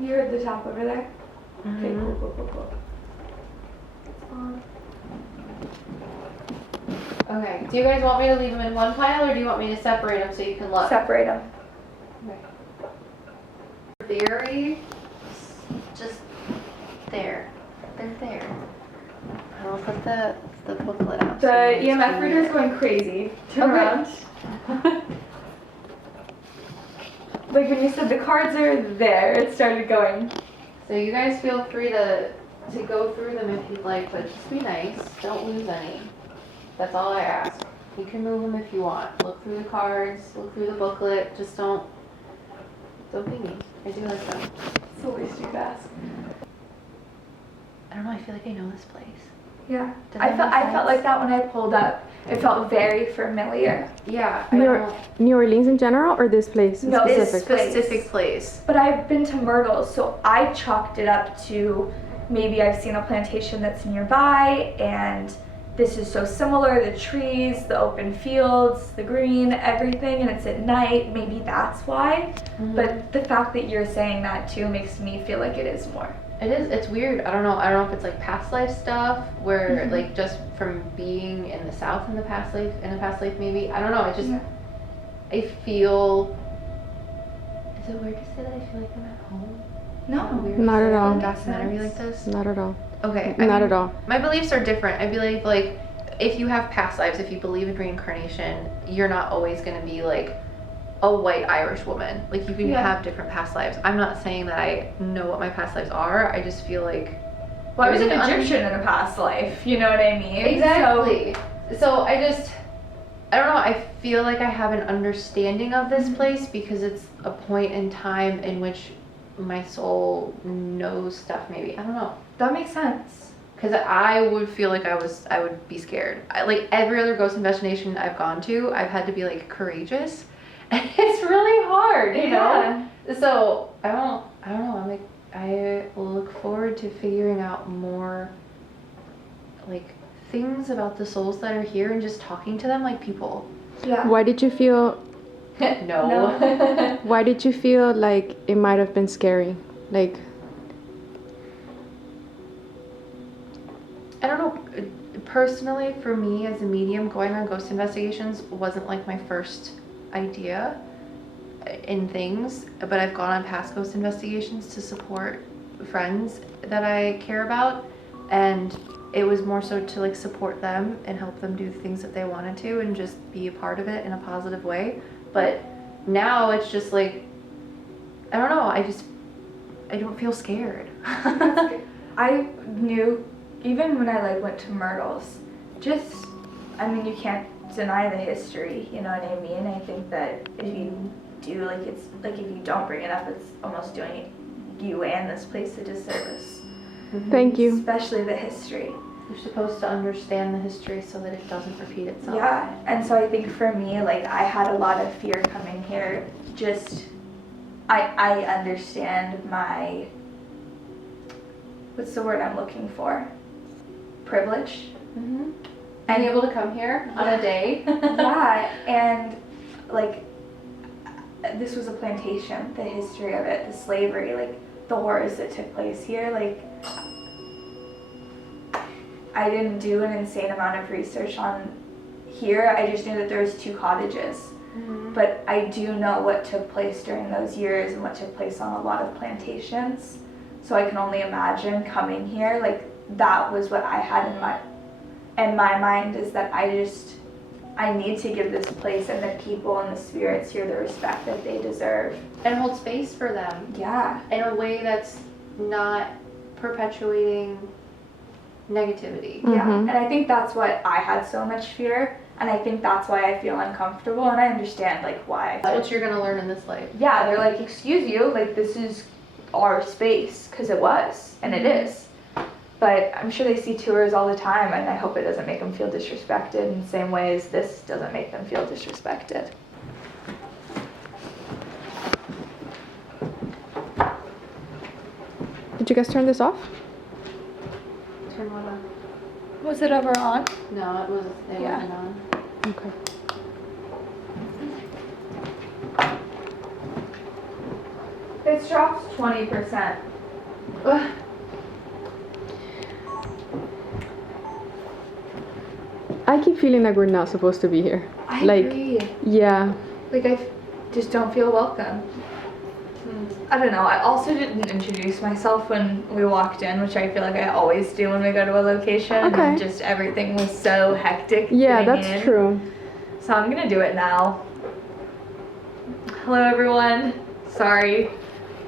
You heard the tap over there? Okay, cool. Okay. Do you guys want me to leave them in one pile or do you want me to separate them so you can look? Separate them. Very just there. They're there. I'll put the booklet out. The so you guys EMF can read reader is it. going crazy. Turn Okay. around. Like when you said the cards are there, it started going. So you guys feel free to go through them if you'd like, but just be nice. Don't lose any. That's all I ask. You can move them if you want. Look through the cards, look through the booklet. Just don't be mean. I do like them. It's the least you could ask. I don't know. I feel like I know this place. Yeah. Does I that felt make I felt sense? like that when I pulled up. It felt very familiar. Yeah. I New, don't. New Orleans in general or this place No, This specific? specific place. But I've been to Myrtle, so I chalked it up to maybe I've seen a plantation that's nearby and this is so similar, the trees, the open fields, the green, everything, and it's at night, maybe that's why. But the fact that you're saying that too makes me feel like it is more. It is. It's weird. I don't know if it's like past life stuff, where like just from being in the South in the past life, maybe. I don't know. It just Yeah. I feel. Is it weird to say that I feel like I'm at home? No. Weird Not to at say all. in a documentary like this. Not at all. Okay. Not at all. My beliefs are different. I believe like if you have past lives, if you believe in reincarnation, you're not always gonna be like a white Irish woman. Like you can Yeah. have different past lives. I'm not saying that I know what my past lives are. I just feel like Well, I was there's an an Egyptian in a past life, you know what I mean? Exactly. So I don't know, I feel like I have an understanding of this place because it's a point in time in which my soul knows stuff maybe. I don't know. That makes sense. Because I would feel like I would be scared. Like every other ghost investigation I've gone to, I've had to be like courageous. And it's really hard, you know? So I don't know. I look forward to figuring out more like things about the souls that are here and just talking to them like people. Yeah. Why did you feel No. why did you feel like it might have been scary? Like, I don't know. Personally, for me as a medium, going on ghost investigations wasn't like my first idea in things, but I've gone on past ghost investigations to support friends that I care about, and it was more so to like support them and help them do the things that they wanted to and just be a part of it in a positive way. But now it's just like, I don't know, I don't feel scared. I knew, even when I like went to Myrtle's, just, I mean, you can't deny the history, you know what I mean? I think that if you do, like, it's, like, if you don't bring it up, it's almost doing you and this place a disservice. thank you. Especially the history. You're supposed to understand the history so that it doesn't repeat itself. Yeah, and so I think for me, like, I had a lot of fear coming here. Just, I understand my, what's the word I'm looking for? Privilege. Mm-hmm. And able to come here on a day. Yeah, and like, this was a plantation, the history of it, the slavery, like the horrors that took place here. Like, I didn't do an insane amount of research on here. I just knew that there was 2 cottages. Mm-hmm. But I do know what took place during those years and what took place on a lot of plantations. So I can only imagine coming here, like, that was what I had in my mind, is that I need to give this place and the people and the spirits here the respect that they deserve. And hold space for them Yeah. in a way that's not perpetuating negativity. Yeah, Mhm. and I think that's what I had so much fear, and I think that's why I feel uncomfortable, and I understand, like, why. That's what you're gonna learn in this life. Yeah, they're like, excuse you, like, this is our space, because it was, and it is. But I'm sure they see tours all the time, and I hope it doesn't make them feel disrespected in the same way as this doesn't make them feel disrespected. Did you guys turn this off? Turn what on? Was it ever on? No, it wasn't on. Okay. It's dropped 20%. I keep feeling like we're not supposed to be here. I Like, agree. yeah. Like, just don't feel welcome. I don't know. I also didn't introduce myself when we walked in, which I feel like I always do when we go to a location. Okay. And just everything was so hectic. Yeah, getting that's in. true. So I'm gonna do it now. Hello, everyone. Sorry,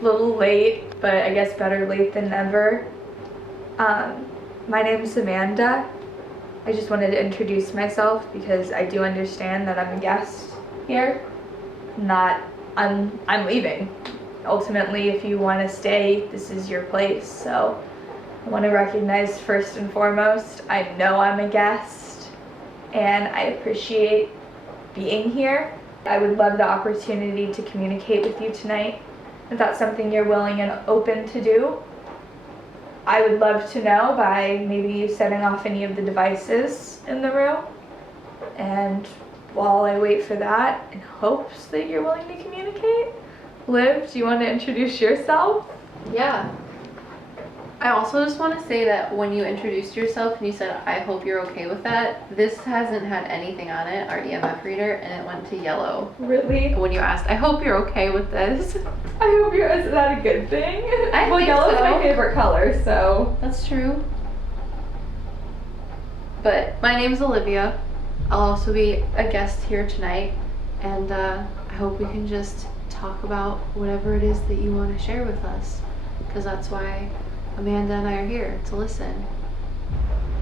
a little late, but I guess better late than never. My name's Amanda. I just wanted to introduce myself because I do understand that I'm a guest here. I'm leaving. Ultimately, if you want to stay, this is your place. So I want to recognize first and foremost, I know I'm a guest and I appreciate being here. I would love the opportunity to communicate with you tonight. If that's something you're willing and open to do, I would love to know by maybe setting off any of the devices in the room. And while I wait for that, in hopes that you're willing to communicate, Liv, do you want to introduce yourself? Yeah. I also just want to say that when you introduced yourself and you said, I hope you're okay with that, this hasn't had anything on it, our EMF reader, and it went to yellow. Really? When you asked, I hope you're okay with this. I hope you're, is that a good thing? I well, think yellow's so. my favorite color, so. That's true. But my name's Olivia. I'll also be a guest here tonight, and I hope we can just talk about whatever it is that you want to share with us, because that's why Amanda and I are here, to listen.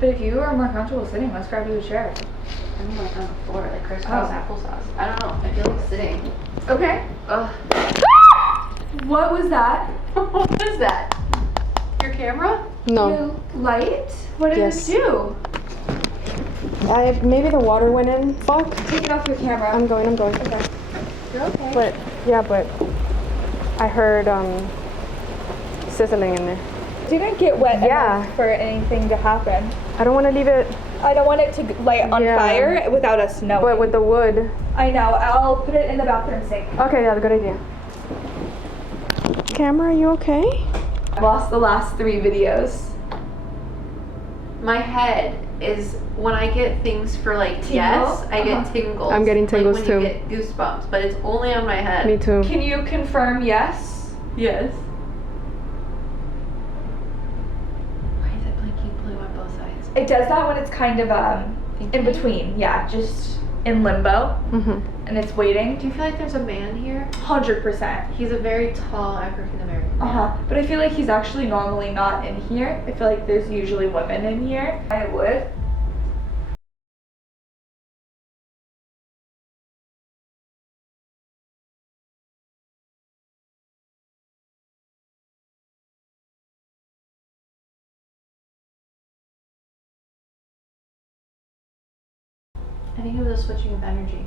But if you are more comfortable sitting, let's grab you a chair. I'm like on the floor, like crisscross applesauce. I don't know, I feel like sitting. Okay. Ugh. What was that? What is that? Your camera? No. Light? What did Yes. it do? Maybe the water went in. Fuck. Take it off your camera. I'm going. Okay. You're okay. But I heard sizzling in there. Didn't get wet Yeah. enough for anything to happen. I don't want to leave it, I don't want it to light on Yeah. fire without us knowing. but with the wood. I know. I'll put it in the bathroom sink. Okay, that's a good idea. Camera, you okay? I lost the last 3 videos. My head is when I get things for like yes, I get tingles. I'm getting tingles like too. when you get goosebumps, but it's only on my head. Me too. Can you confirm yes? Yes. Why is it blinking blue on both sides? It does that when it's kind of Thank in you. between. Yeah, just in limbo, Mm-hmm. and it's waiting. Do you feel like there's a man here? 100%. He's a very tall African American man. But I feel like he's actually normally not in here. I feel like there's usually women in here. I would. I think it was a switching of energy.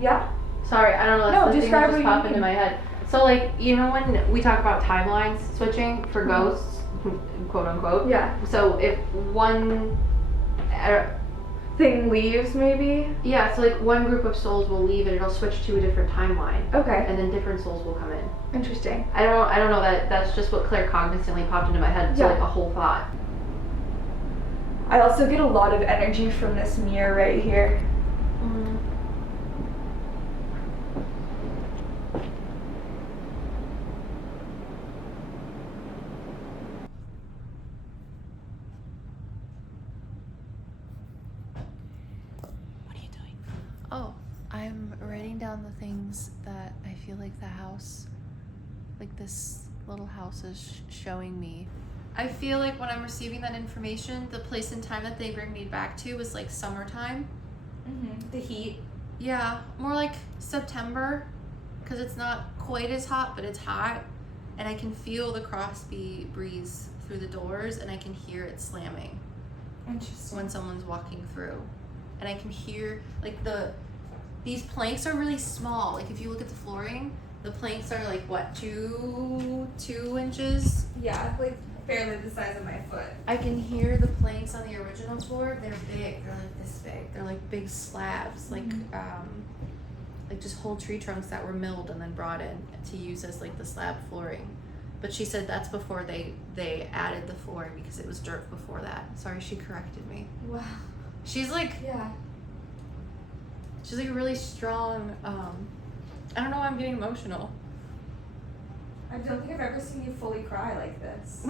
Yeah. Sorry, I don't know. That's No, the thing describe that just what you popped into mean. my head. So like, you know when we talk about timelines switching for ghosts, quote unquote. Yeah. So if one, Thing leaves maybe. yeah, so like one group of souls will leave and it'll switch to a different timeline, Okay. and then different souls will come in. Interesting. I don't know that that's just what claircognizantly popped into my head. So Yeah. like a whole thought. I also get a lot of energy from this mirror right here. Oh, I'm writing down the things that I feel like the house, like this little house is showing me. I feel like when I'm receiving that information, the place and time that they bring me back to is like summertime. The heat. Yeah, more like September, because it's not quite as hot, but it's hot. And I can feel the Crosby breeze through the doors, and I can hear it slamming Interesting. when someone's walking through. And I can hear like these planks are really small. Like if you look at the flooring, the planks are like what, two inches? Yeah, like barely the size of my foot. I can hear the planks on the original floor. They're big. They're like this big. They're like big slabs, like just whole tree trunks that were milled and then brought in to use as like the slab flooring. But she said that's before they added the flooring because it was dirt before that. Sorry, she corrected me. Wow. She's like really strong. I don't know why I'm getting emotional. I don't think I've ever seen you fully cry like this.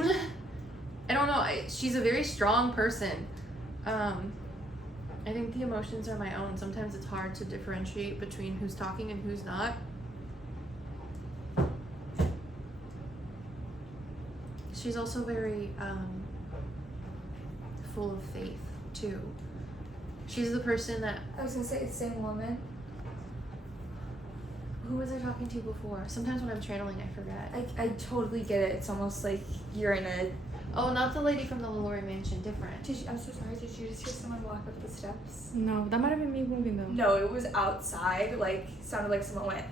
I don't know. She's a very strong person. I think the emotions are my own. Sometimes it's hard to differentiate between who's talking and who's not. She's also very full of faith too. She's the person that, I was gonna say the same woman. who was I talking to before? Sometimes when I'm channeling, I forget. I totally get it. It's almost like you're in a. Oh, not the lady from the LaLaurie mansion. Different. I'm so sorry. Did you just hear someone walk up the steps? No, that might have been me moving though. No, it was outside. Like sounded like someone went.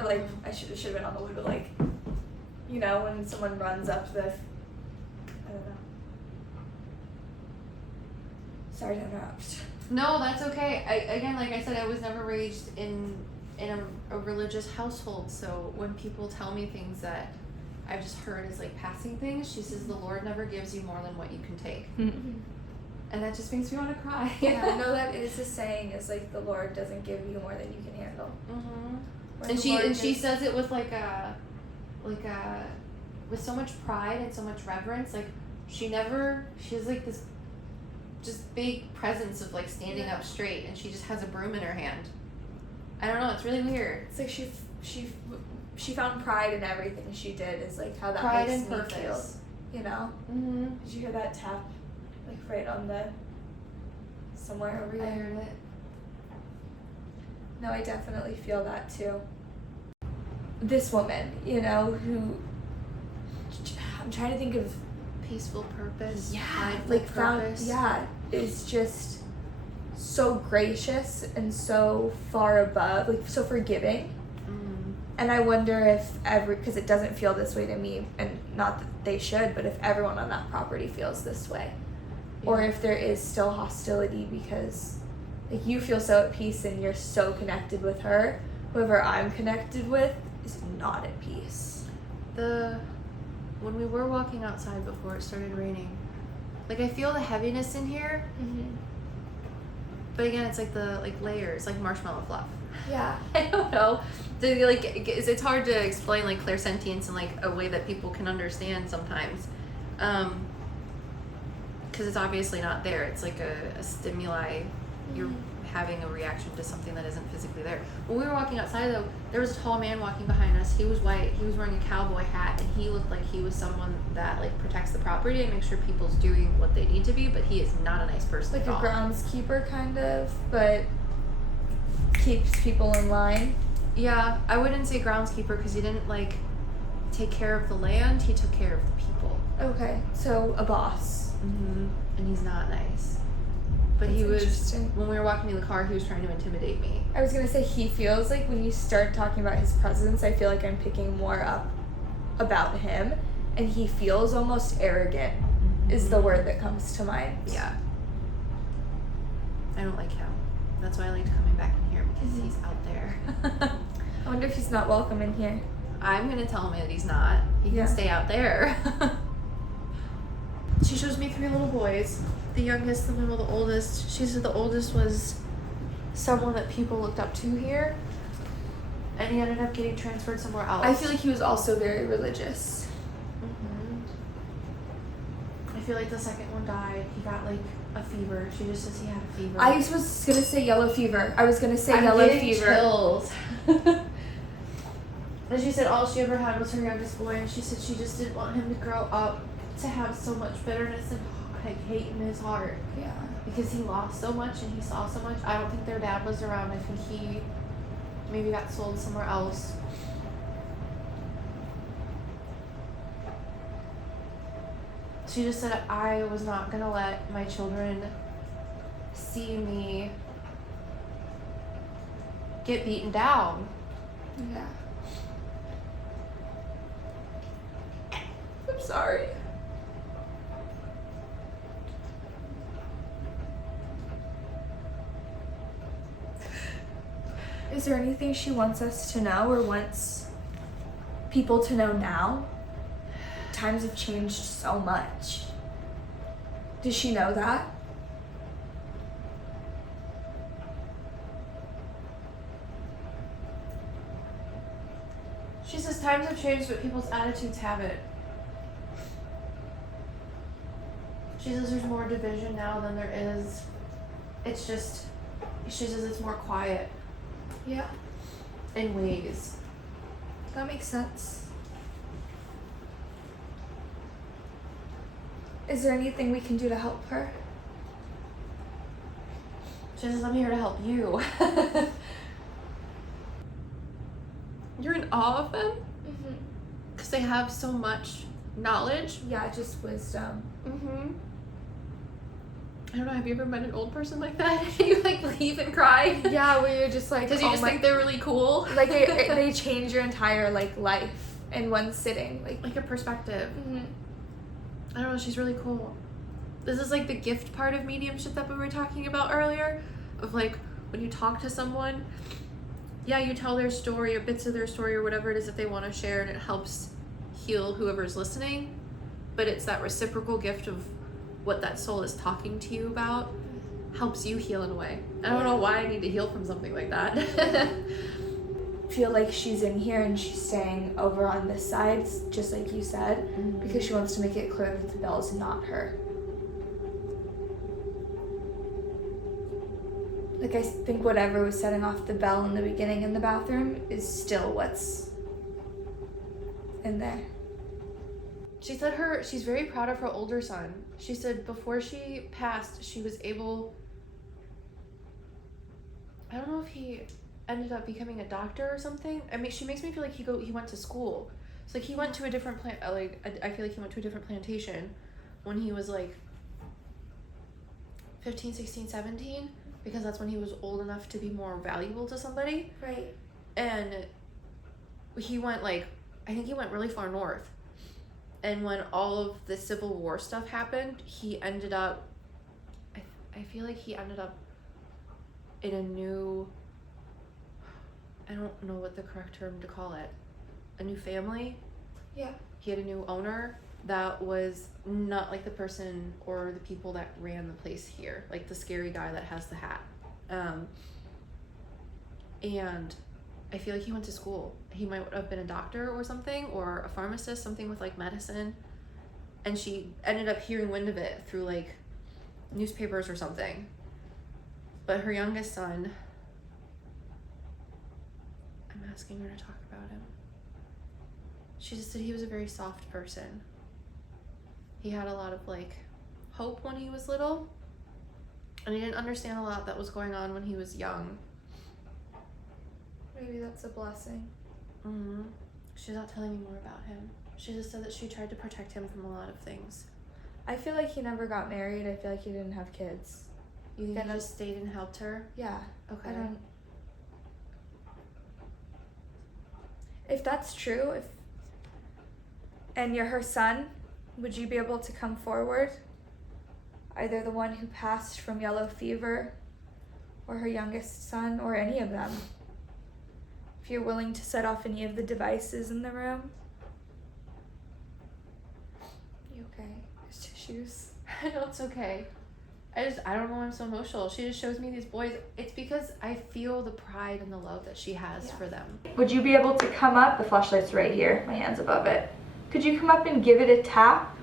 Or like I should have been on the window. Like, you know, when someone runs up the. I don't know. Sorry to interrupt. No, that's okay. Again, like I said, I was never raised in a religious household. So when people tell me things that I've just heard as like passing things, she says the Lord never gives you more than what you can take. And that just makes me want to cry. Yeah, no, that is a saying. Is like the Lord doesn't give you more than you can handle. When And the she Lord she gives- says it with with so much pride and so much reverence. Like she has like this just big presence of like standing up straight, and she just has a broom in her hand. I don't know, it's really weird. It's like she found pride in everything she did. Is like how that Pride makes and me purpose. feel. You know? Did you hear that tap? Like right on the somewhere over I here. heard it. No, I definitely feel that too. This woman, you know, who I'm trying to think of. Peaceful purpose. Like purpose. is just so gracious and so far above, like so forgiving. And I wonder if because it doesn't feel this way to me, and not that they should, but if everyone on that property feels this way. or if there is still hostility, because like you feel so at peace and you're so connected with her. Whoever I'm connected with is not at peace. When we were walking outside before it started raining, like I feel the heaviness in here, but again, it's like the layers, like marshmallow fluff. Yeah. I don't know. It's hard to explain like clairsentience in like a way that people can understand sometimes, because it's obviously not there. It's like a stimuli. You're having a reaction to something that isn't physically there. When we were walking outside though, there was a tall man walking behind us. He was white. He was wearing a cowboy hat, and he looked like he was someone that like protects the property and makes sure people's doing what they need to be. But he is not a nice person. Like at all. a groundskeeper kind of, but keeps people in line. Yeah, I wouldn't say groundskeeper because he didn't like take care of the land. He took care of the people. Okay, so a boss. And he's not nice. But That's he was, interesting. when we were walking to the car, he was trying to intimidate me. I was gonna say he feels like when you start talking about his presence, I feel like I'm picking more up about him, and he feels almost arrogant is the word that comes to mind. Yeah. I don't like him. That's why I liked coming back in here because he's out there. I wonder if he's not welcome in here. I'm gonna tell him that he's not. He Yeah. can stay out there. She shows me 3 little boys. The youngest, the middle, the oldest. She said the oldest was someone that people looked up to here, and he ended up getting transferred somewhere else. I feel like he was also very religious. I feel like the second one died. He got like a fever. She just says he had a fever. I was gonna say yellow fever. I was gonna say I'm yellow getting fever. chills. And she said all she ever had was her youngest boy, and she said she just didn't want him to grow up to have so much bitterness and like hate in his heart. Yeah. Because he lost so much and he saw so much. I don't think their dad was around. I think he maybe got sold somewhere else. She just said I was not gonna let my children see me get beaten down. Yeah. I'm sorry. Is there anything she wants us to know or wants people to know now? Times have changed so much. Does she know that? She says times have changed, but people's attitudes haven't. She says there's more division now than there is. It's just, she says it's more quiet Yeah, in ways. that makes sense. Is there anything we can do to help her? She says I'm here to help you. You're in awe of them? Because they have so much knowledge. Yeah, just wisdom. I don't know, have you ever met an old person like that? You like leave and cry? Yeah, where you're just like, Because you just think they're really cool? like they change your entire like life in one sitting. Like your perspective. I don't know, she's really cool. This is like the gift part of mediumship that we were talking about earlier. Of like, when you talk to someone, yeah, you tell their story or bits of their story or whatever it is that they want to share, and it helps heal whoever's listening. But it's that reciprocal gift of what that soul is talking to you about helps you heal in a way. I don't know why I need to heal from something like that. Feel like she's in here and she's staying over on this side, just like you said, because she wants to make it clear that the bell is not her. Like I think whatever was setting off the bell in the beginning in the bathroom is still what's in there. She said she's very proud of her older son. She said before she passed, she was able, I don't know if he ended up becoming a doctor or something. I mean, she makes me feel like he went to school. So like he went to a different I feel like he went to a different plantation when he was like 15, 16, 17, because that's when he was old enough to be more valuable to somebody. Right. And he went I think he went really far north. And when all of the Civil War stuff happened, he ended up I feel like he ended up in a new, I don't know what the correct term to call it, a new family. Yeah. He had a new owner that was not like the person or the people that ran the place here, like the scary guy that has the hat. And I feel like he went to school. He might have been a doctor or something, or a pharmacist, something with like medicine. And she ended up hearing wind of it through like newspapers or something. But her youngest son, I'm asking her to talk about him. She just said he was a very soft person. He had a lot of like hope when he was little, and he didn't understand a lot that was going on when he was young. Maybe that's a blessing. Mm-hmm. She's not telling me more about him. She just said that she tried to protect him from a lot of things. I feel like he never got married. I feel like he didn't have kids. You think Then he just stayed and helped her? Yeah. Okay. I don't. If that's true, and you're her son, would you be able to come forward? Either the one who passed from yellow fever, or her youngest son, or any of them. If you're willing to set off any of the devices in the room. You okay? There's tissues. I know it's okay. I don't know why I'm so emotional. She just shows me these boys. It's because I feel the pride and the love that she has for them. Would you be able to come up? The flashlight's right here. My hand's above it. Could you come up and give it a tap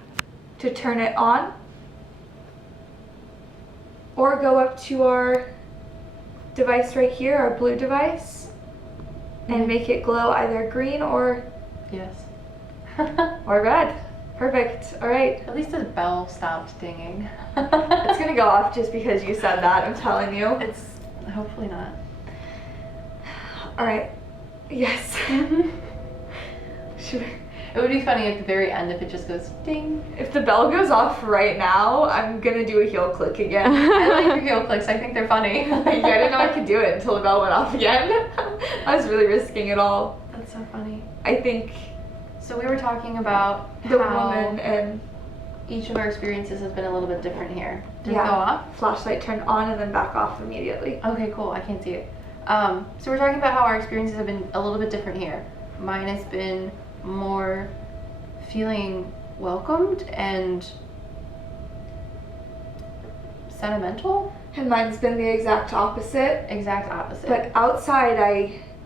to turn it on? Or go up to our device right here, our blue device, and make it glow either green or Yes. or red. Perfect. All right. At least the bell stopped dinging. It's gonna go off just because you said that, I'm telling you. It's hopefully not. All right. Yes. Sure. It would be funny at the very end if it just goes ding. If the bell goes off right now, I'm gonna do a heel click again. I like your heel clicks. I think they're funny. I didn't know I could do it until the bell went off again. I was really risking it all. That's so funny. I think So we were talking about the how woman and each of our experiences has been a little bit different here. Did Yeah. it go off? flashlight turned on and then back off immediately. Okay, cool. I can't see it. So we're talking about how our experiences have been a little bit different here. Mine has been more feeling welcomed and sentimental. And mine's been the exact opposite. Exact opposite. But outside,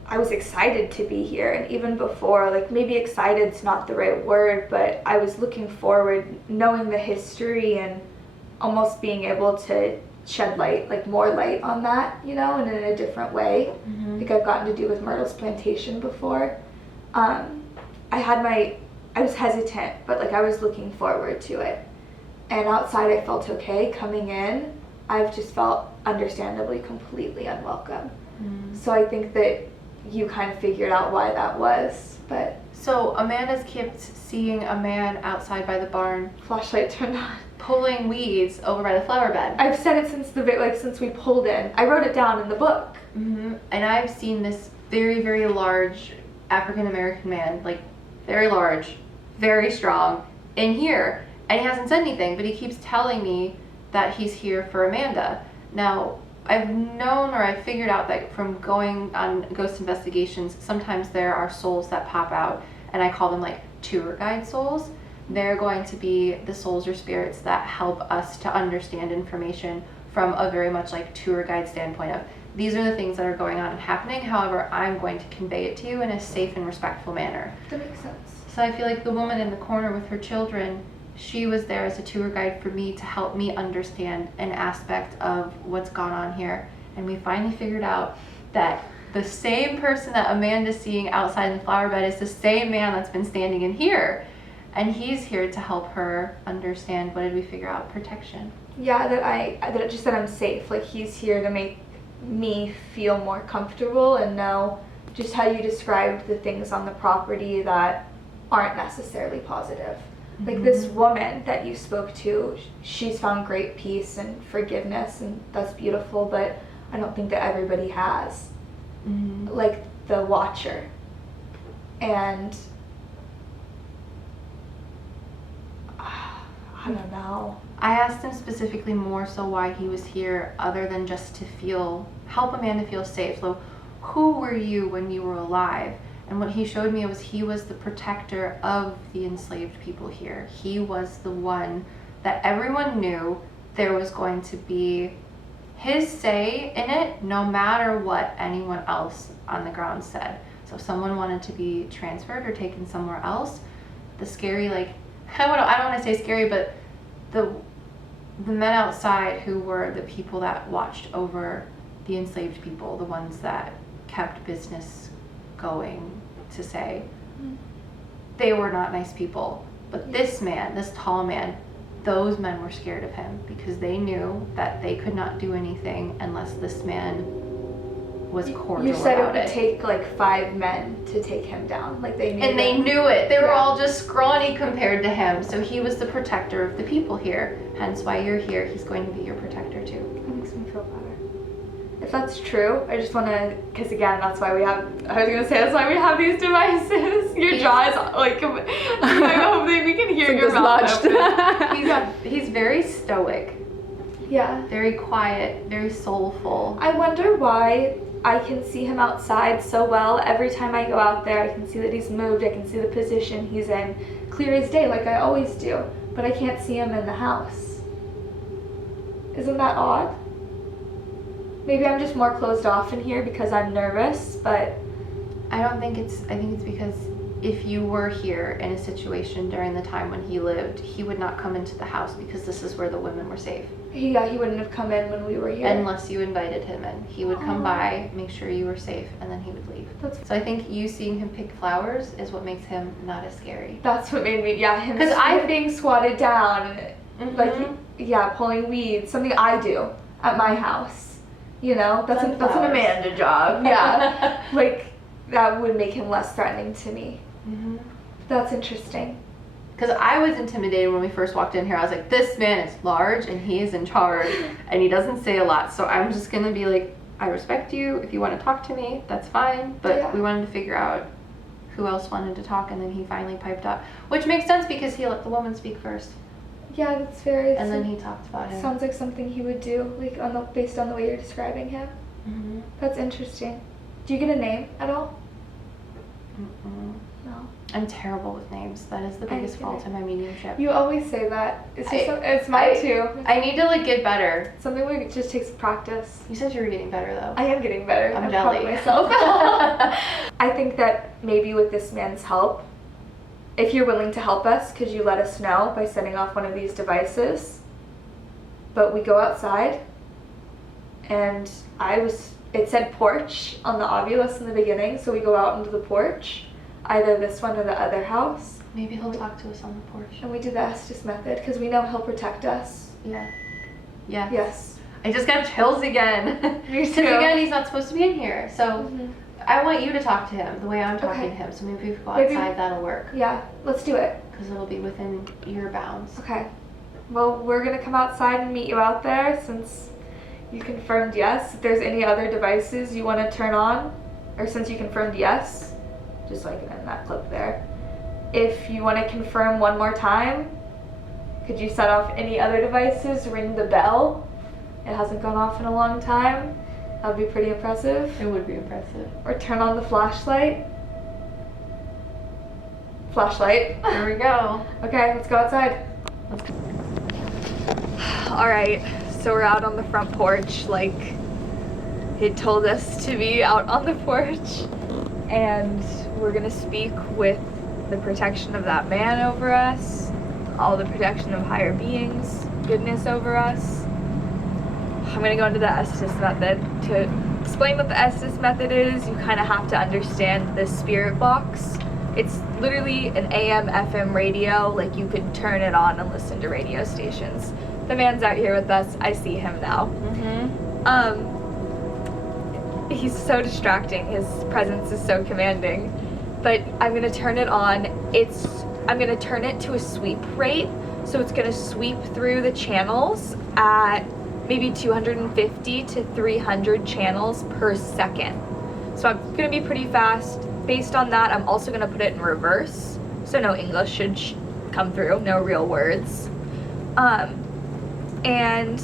I was excited to be here, and even before, like maybe excited's not the right word, but I was looking forward, knowing the history and almost being able to shed light, like more light on that, you know, and in a different way. Mhm. Like I've gotten to do with Myrtle's plantation before. I was hesitant, but like I was looking forward to it. And outside I felt okay. Coming in, I've just felt understandably completely unwelcome. So I think that you kind of figured out why that was, but So Amanda's kept seeing a man outside by the barn flashlight turned on. pulling weeds over by the flower bed. I've said it since we pulled in. I wrote it down in the book. And I've seen this very, very large African American man, like very large, very strong, in here. And he hasn't said anything, but he keeps telling me that he's here for Amanda. Now, I've known or I've figured out that from going on ghost investigations, sometimes there are souls that pop out, and I call them like tour guide souls. They're going to be the souls or spirits that help us to understand information from a very much like tour guide standpoint of these are the things that are going on and happening. However, I'm going to convey it to you in a safe and respectful manner. That makes sense. So I feel like the woman in the corner with her children, she was there as a tour guide for me to help me understand an aspect of what's gone on here. And we finally figured out that the same person that Amanda's seeing outside in the flower bed is the same man that's been standing in here. And he's here to help her understand, what did we figure out? Protection. Yeah, that I'm safe. Like he's here to make me feel more comfortable and know just how you described the things on the property that aren't necessarily positive. Like this woman that you spoke to, she's found great peace and forgiveness, and that's beautiful, but I don't think that everybody has. Like the watcher. And I don't know. I asked him specifically more so why he was here, other than just to help a man to feel safe. So, who were you when you were alive? And what he showed me was he was the protector of the enslaved people here. He was the one that everyone knew there was going to be his say in it, no matter what anyone else on the ground said. So if someone wanted to be transferred or taken somewhere else, the scary, like, I don't want to say scary, but the men outside who were the people that watched over the enslaved people, the ones that kept business going, to say, they were not nice people. But this man, this tall man, those men were scared of him because they knew that they could not do anything unless this man was cordial. You said it about would take like 5 men to take him down. Like they knew. And they knew it. They were all just scrawny compared to him. So he was the protector of the people here. Hence why you're here. He's going to be your protector too. It makes me feel better. If that's true, I just want to, because again, that's why we have, I was going to say, that's why we have these devices. Your jaw is like, I hope that we can hear your mouth open. He's very stoic. Yeah. Very quiet, very soulful. I wonder why I can see him outside so well. Every time I go out there, I can see that he's moved. I can see the position he's in. Clear as day, like I always do. But I can't see him in the house. Isn't that odd? Maybe I'm just more closed off in here because I'm nervous, but... I think it's because if you were here in a situation during the time when he lived, he would not come into the house because this is where the women were safe. Yeah, he wouldn't have come in when we were here. Unless you invited him in. He would come by, make sure you were safe, and then he would leave. So I think you seeing him pick flowers is what makes him not as scary. That's what made me, him being squatted down, like, pulling weeds, something I do at my house. You know, that's an Amanda job. Yeah, like that would make him less threatening to me. Mm-hmm. That's interesting. Because I was intimidated when we first walked in here. I was like, this man is large and he is in charge and he doesn't say a lot. So I'm just going to be like, I respect you. If you want to talk to me, that's fine. But we wanted to figure out who else wanted to talk, and then he finally piped up. Which makes sense because he let the woman speak first. Yeah, that's very... And then he talked about him. Sounds like something he would do, like based on the way you're describing him. Mm-hmm. That's interesting. Do you get a name at all? No. I'm terrible with names. That is the biggest fault in my mediumship. You always say that. It's just it's mine too. I need to get better. Something where it just takes practice. You said you were getting better though. I am getting better. I'm jelly. Proud of myself. I think that maybe with this man's help, if you're willing to help us, could you let us know by setting off one of these devices? But we go outside, and it said porch on the Ovilus in the beginning, so we go out into the porch, either this one or the other house. Maybe he'll talk to us on the porch. And we do the Estes method, because we know he'll protect us. Yeah. Yeah. Yes. I just got chills again. Me too. Because again, he's not supposed to be in here, so... I want you to talk to him the way I'm talking to him, so maybe if we go outside, that'll work. Yeah, let's do it. Because it'll be within your bounds. Okay. Well, we're going to come outside and meet you out there since you confirmed yes. If there's any other devices you want to turn on, or since you confirmed yes, just like in that clip there. If you want to confirm one more time, could you set off any other devices, ring the bell? It hasn't gone off in a long time. That would be pretty impressive. It would be impressive. Or turn on the flashlight. Flashlight. There we go. Okay, let's go outside. Alright, so we're out on the front porch, like they told us to be out on the porch. And we're gonna speak with the protection of that man over us, all the protection of higher beings, goodness over us. I'm going to go into the Estes method. To explain what the Estes method is, you kind of have to understand the spirit box. It's literally an AM, FM radio, like you could turn it on and listen to radio stations. The man's out here with us. I see him now. He's so distracting. His presence is so commanding. But I'm going to turn it on. I'm going to turn it to a sweep rate. So it's going to sweep through the channels at maybe 250 to 300 channels per second. So I'm gonna be pretty fast. Based on that, I'm also gonna put it in reverse, so no English should come through, no real words. And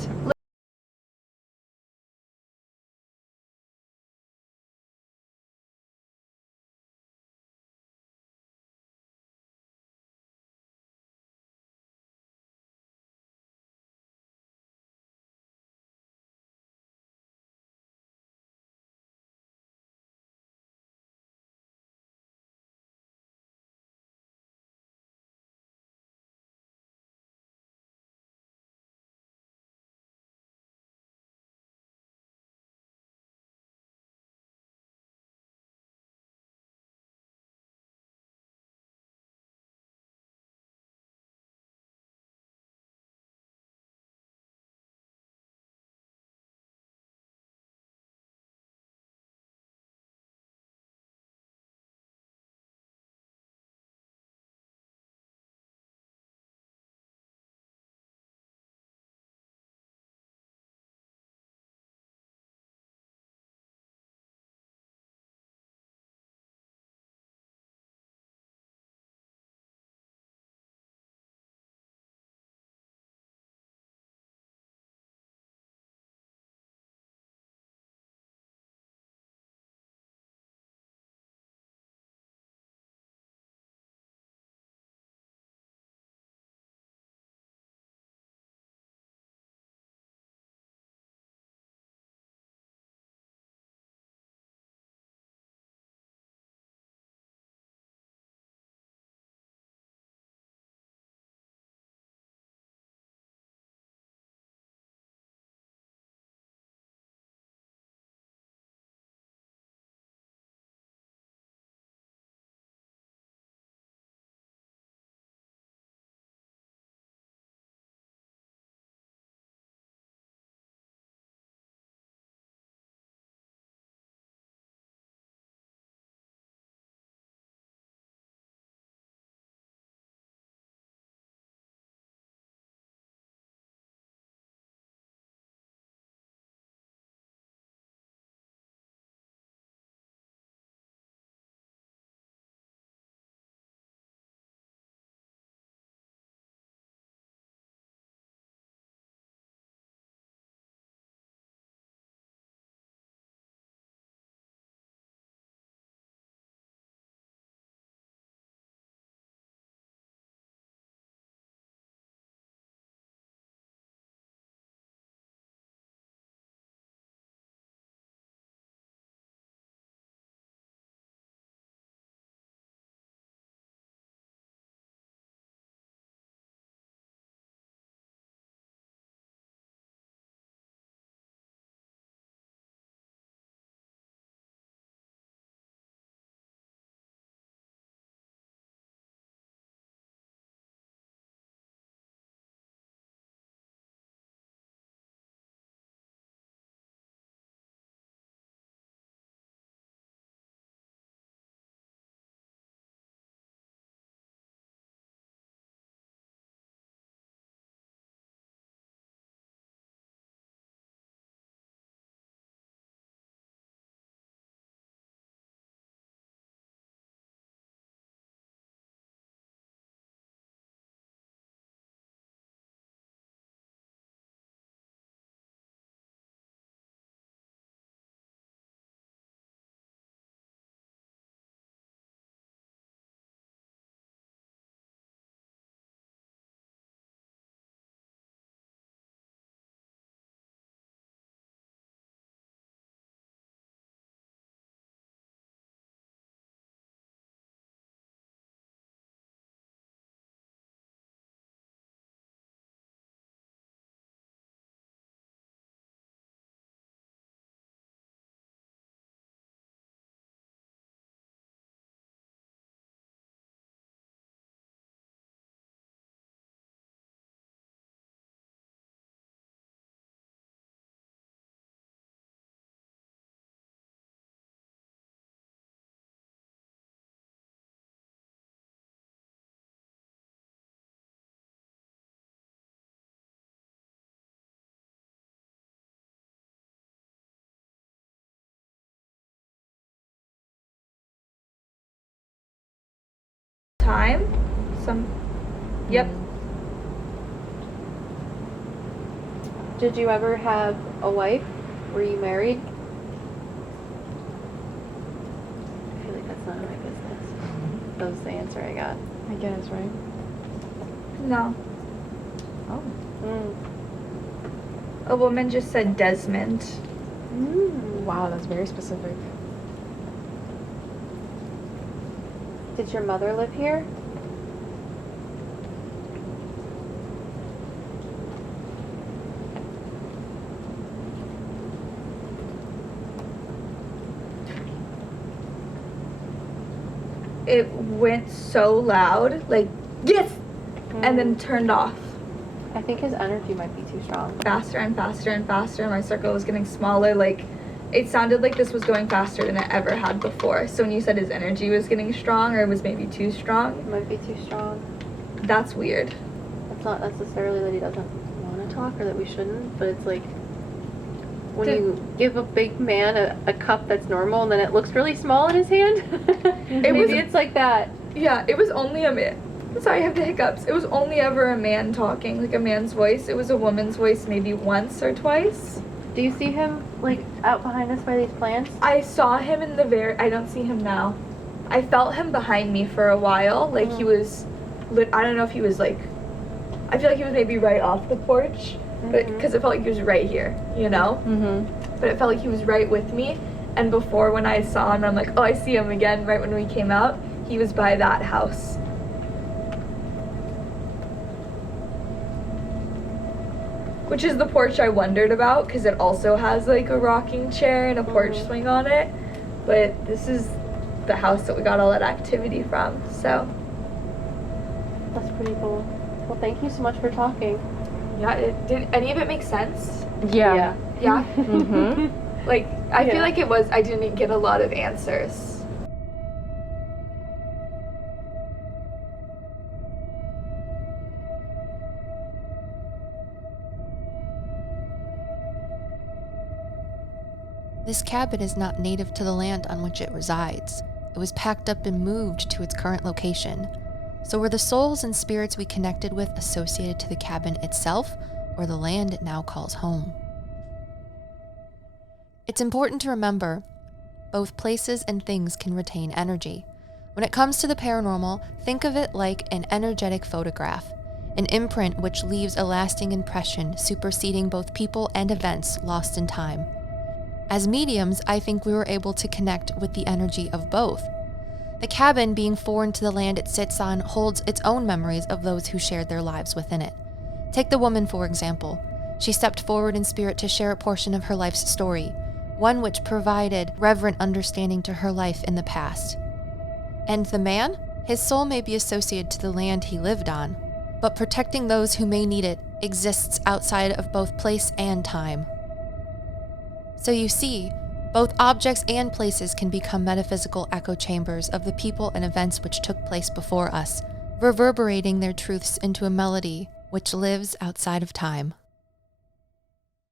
time. Yep. Did you ever have a wife? Were you married? I feel like that's none of my business. That was the answer I got. I guess, right? No. Oh. Mm. A woman just said Desmond. Wow, that's very specific. Did your mother live here? It went so loud, like, yes! And then turned off. I think his energy might be too strong. Faster and faster and faster. My circle was getting smaller. Like, it sounded like this was going faster than it ever had before. So when you said his energy was getting strong, or it was maybe too strong, It might be too strong. that's weird. It's not necessarily that he doesn't want to talk or that we shouldn't, but it's like when you give a big man a cup that's normal and then it looks really small in his hand. Maybe it's like that. Yeah, it was only a man. Sorry, I have the hiccups. It was only ever a man talking, like a man's voice. It was a woman's voice maybe once or twice. Do you see him like out behind us by these plants? I saw him in the I don't see him now. I felt him behind me for a while. Like he was, I don't know if he was like, I feel like he was maybe right off the porch, but because it felt like he was right here, you know? But it felt like he was right with me. And before when I saw him, I'm like, oh, I see him again right when we came out. He was by that house. Which is the porch I wondered about, because it also has like a rocking chair and a porch swing on it. But this is the house that we got all that activity from, so. That's pretty cool. Well, thank you so much for talking. Yeah, did any of it make sense? Yeah. Yeah? Mm-hmm. Like, I Yeah. feel like I didn't get a lot of answers. This cabin is not native to the land on which it resides. It was packed up and moved to its current location. So were the souls and spirits we connected with associated to the cabin itself, or the land it now calls home? It's important to remember, both places and things can retain energy. When it comes to the paranormal, think of it like an energetic photograph, an imprint which leaves a lasting impression, superseding both people and events lost in time. As mediums, I think we were able to connect with the energy of both. The cabin, being foreign to the land it sits on, holds its own memories of those who shared their lives within it. Take the woman, for example. She stepped forward in spirit to share a portion of her life's story, one which provided reverent understanding to her life in the past. And the man? His soul may be associated to the land he lived on, but protecting those who may need it exists outside of both place and time. So you see, both objects and places can become metaphysical echo chambers of the people and events which took place before us, reverberating their truths into a melody which lives outside of time.